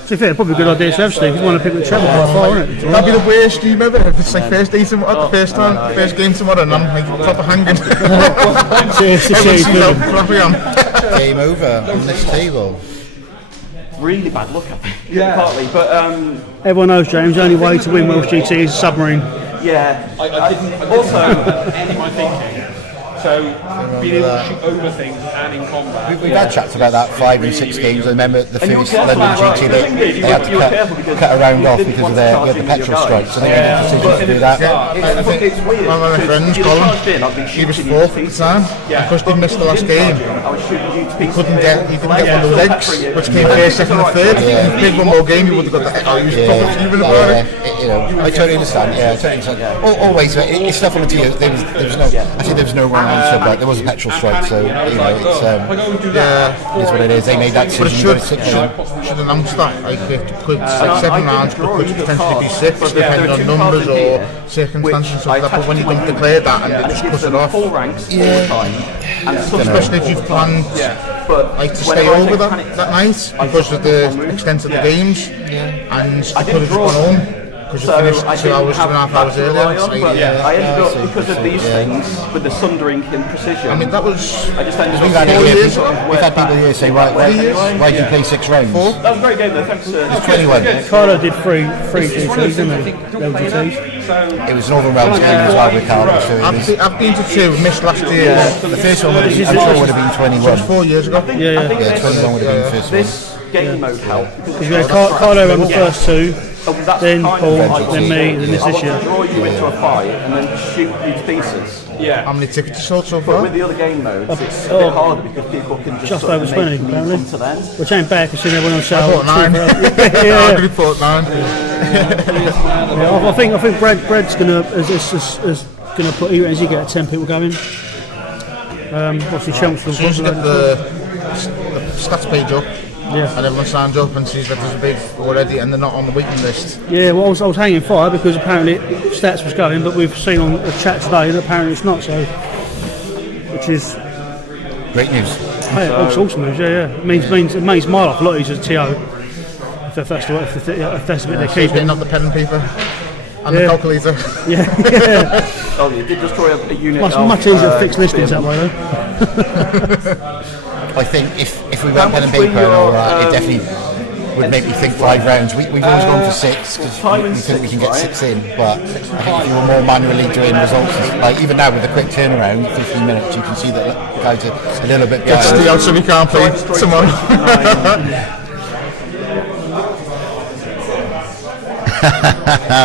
be fair, probably a good idea to have Steve, if you want to pick the travel quite far, isn't it? That'd be the worst stream ever if it's like first day tomorrow, first game tomorrow, and I'm like proper hanging. Everyone's out clapping on. Game over on this table. Really bad luck, I think. Partly, but Everyone knows, James, the only way to win Welsh GT is a submarine. I didn't also end my thinking. So being able to shoot over things and in combat. We've had chats about that 5 and 6 games. I remember the first London GT they had to cut a round off because of the petrol strikes, and they made a decision to do that. I think one of my friends, Colin, he was 4th at the time, because he missed the last game. He didn't get one of the legs, which came first, second, and third. If he played one more game, he would have got the. He was proper fuming about it. You know, I totally understand. Yeah, I totally understand. Always, it's stuff on the tee. There was no. I think there was no wrong so, but there was a petrol strike, so you know, it's what it is. They made that But decision. it should announce that. Like, it could, like 7 rounds, but could potentially be 6, depending on numbers or circumstances and stuff like that. But when you don't declare that and they just cut it off, especially if you've planned like to stay over that night because of the extent of the games, and you could have just gone home. Because you finished 2 hours, 2.5 hours earlier. I ended up, because of these things, with the sundering in precision. I mean, that was. I just ended We've up had people here say, why did you play 6 rounds? That was a great game though, thanks to... It's 21. Carlo did three GTs, didn't he? LGTs. It was Northern Realms game as well with Carlo. So I've been to 2, missed last year. the first one would have been, I'm sure would have been 21. It was 4 years ago. Yeah. 21 would have been the first one. This game mode helped. Because we had Carlo on the first 2, then Poole, then me, then this year. Draw you into a fight and then shoot you to pieces. How many tickets you sold so But far? with the other game modes, it's a bit harder because people can just Just sort over of 20, make me apparently. come to them. Which ain't bad considering everyone on I sale. bought 9. Yeah. I really bought 9. Yeah, I think Brad's gonna put even as you get 10 people going. Obviously Chelmsford. As soon as you get the stats page up, Yeah. and everyone signs up and sees that there's a big already and they're not on the waiting list. Yeah, well, I was hanging fire because apparently stats was going, but we've seen on the chat today that apparently it's not so, which is Great news. it's awesome news. Yeah. It means my life a lot easier as a TO. If that's the bit they're So keeping. getting up the pen and paper and the calculator. Yeah. Oh, you did destroy a unit. Much easier to fix listings that way though. I think if we went pen and paper and all that, it definitely would make me think 5 rounds. We've always gone for 6 because we think we can get 6 in, but I think if you were more manually doing results, like even now with the quick turnaround, 15 minutes, you can see that guys are a little bit Get Steve out so we can't play tomorrow.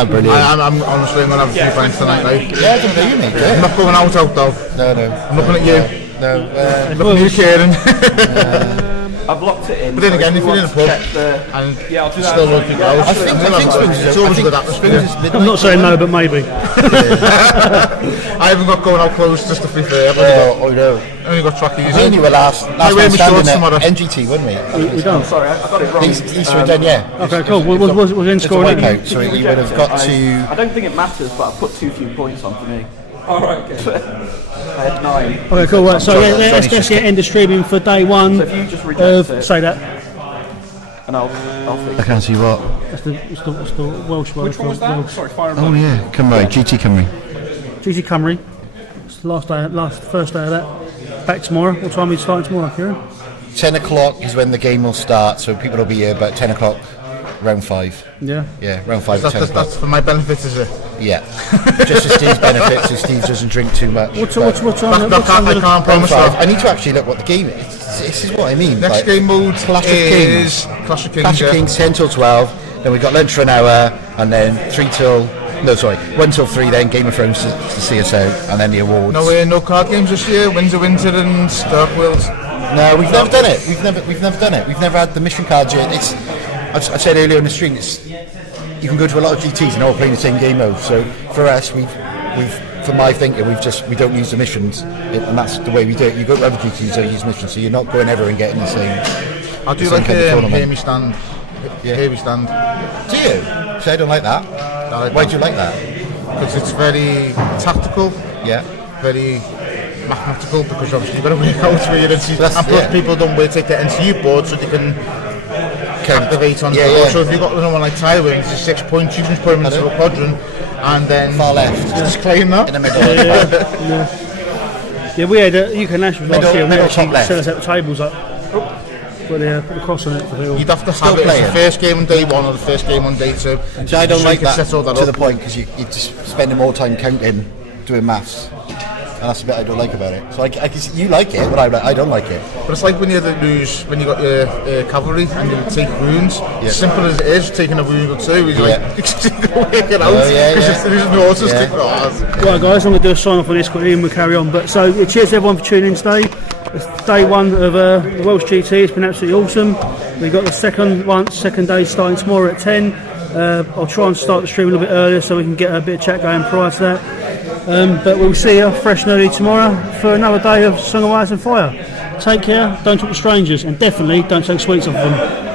Brilliant. I'm honestly going to have a few pints tonight, like. Yeah, I don't know you, mate. I'm not going out though. No. I'm looking at you. No. Looking at you, Kieran. I've locked it in. But then again, if you're in a pub and I'll do that. still looking at I think it's always a good atmosphere. I'm not saying no, but maybe. I haven't got going out close just to be fair. I've only got trackies. We only were last wear man my standing shorts at tomorrow. NGT, weren't we? We don't. Sorry, I got it wrong. These were done, yeah. Okay, cool. Was in It's a scoring? wipeout, so you would have got to. I don't think it matters, but I put too few points on for me. Alright, okay. I had 9. Okay, cool. Right, so let's get end of streaming for day 1. So if you just reject it, Say that. and I'll fix I can't see what. That's the Welsh word. Which one was that? Sorry, Fire and Oh Blood. yeah, Cymru, GT Cymru. GT CYMRU. It's the first day of that. Back tomorrow. What time are we starting tomorrow, Kieran? 10 o'clock is when the game will start, so people will be here about 10 o'clock, round 5. Yeah. Yeah, round 5 at 10 o'clock. That's for my benefit, is it? Yeah. Just for Steve's benefit, so Steve doesn't drink too much. What time? I can't Round promise 5. that. I need to actually look what the game is. This is what I mean. Next like, game mode Clash of is Kings. Clash of Kings. Clash of Kings 10 till 12, then we've got lunch for an hour, and then 1 till 3, then Game of Thrones to see us out, and then the awards. No card games this year. Windsor and Stark Worlds. No, we've never done it. We've never done it. We've never had the mission cards yet. I said earlier in the stream, you can go to a lot of GTs and all playing the same game mode. So for us, we've for my thinking, we don't use the missions, and that's the way we do it. You go to other GTs that use missions, so you're not going ever and getting the same. I do the same like kind of tournament. hear me stand. Yeah. Hear me stand. Do you? So I don't like that. Why do you like that? Because it's very tactical. Yeah. Very mathematical, because obviously you've got to work out where your NCU, That's- and plus yeah. people don't take their NCU board so they can activate on the board. Yeah. So if you've got someone like Tywin, it's 6 points, you can just put him into a quadrant and then Far left. just claim that. In the middle. Yeah, we had UK Nationals last year. We middle, actually top left. set us up tables up. Put the cross on it for people. You'd have to Still have it as playing. the first game on day 1 or the first game on day 2. So I don't So like you can that, set all that to up. the point, because you're just spending more time counting, doing maths. And that's the bit I don't like about it. So I can see you like it, but I don't like it. But it's like when you got your cavalry and you take wounds. Yeah. Simple as it is, taking a wound or 2, is Yeah. like you can work it out Oh, yeah, because yeah. there's no autos. Right, guys, I'm going to do a sign off on this quickly and we'll carry on. But so, cheers everyone for tuning in today. It's day 1 of the Welsh GT. It's been absolutely awesome. We've got the second day starting tomorrow at 10. I'll try and start the stream a little bit earlier so we can get a bit of chat going prior to that. But we'll see you fresh and early tomorrow for another day of Song of Ice and Fire. Take care, don't talk to strangers, and definitely don't take sweets off them.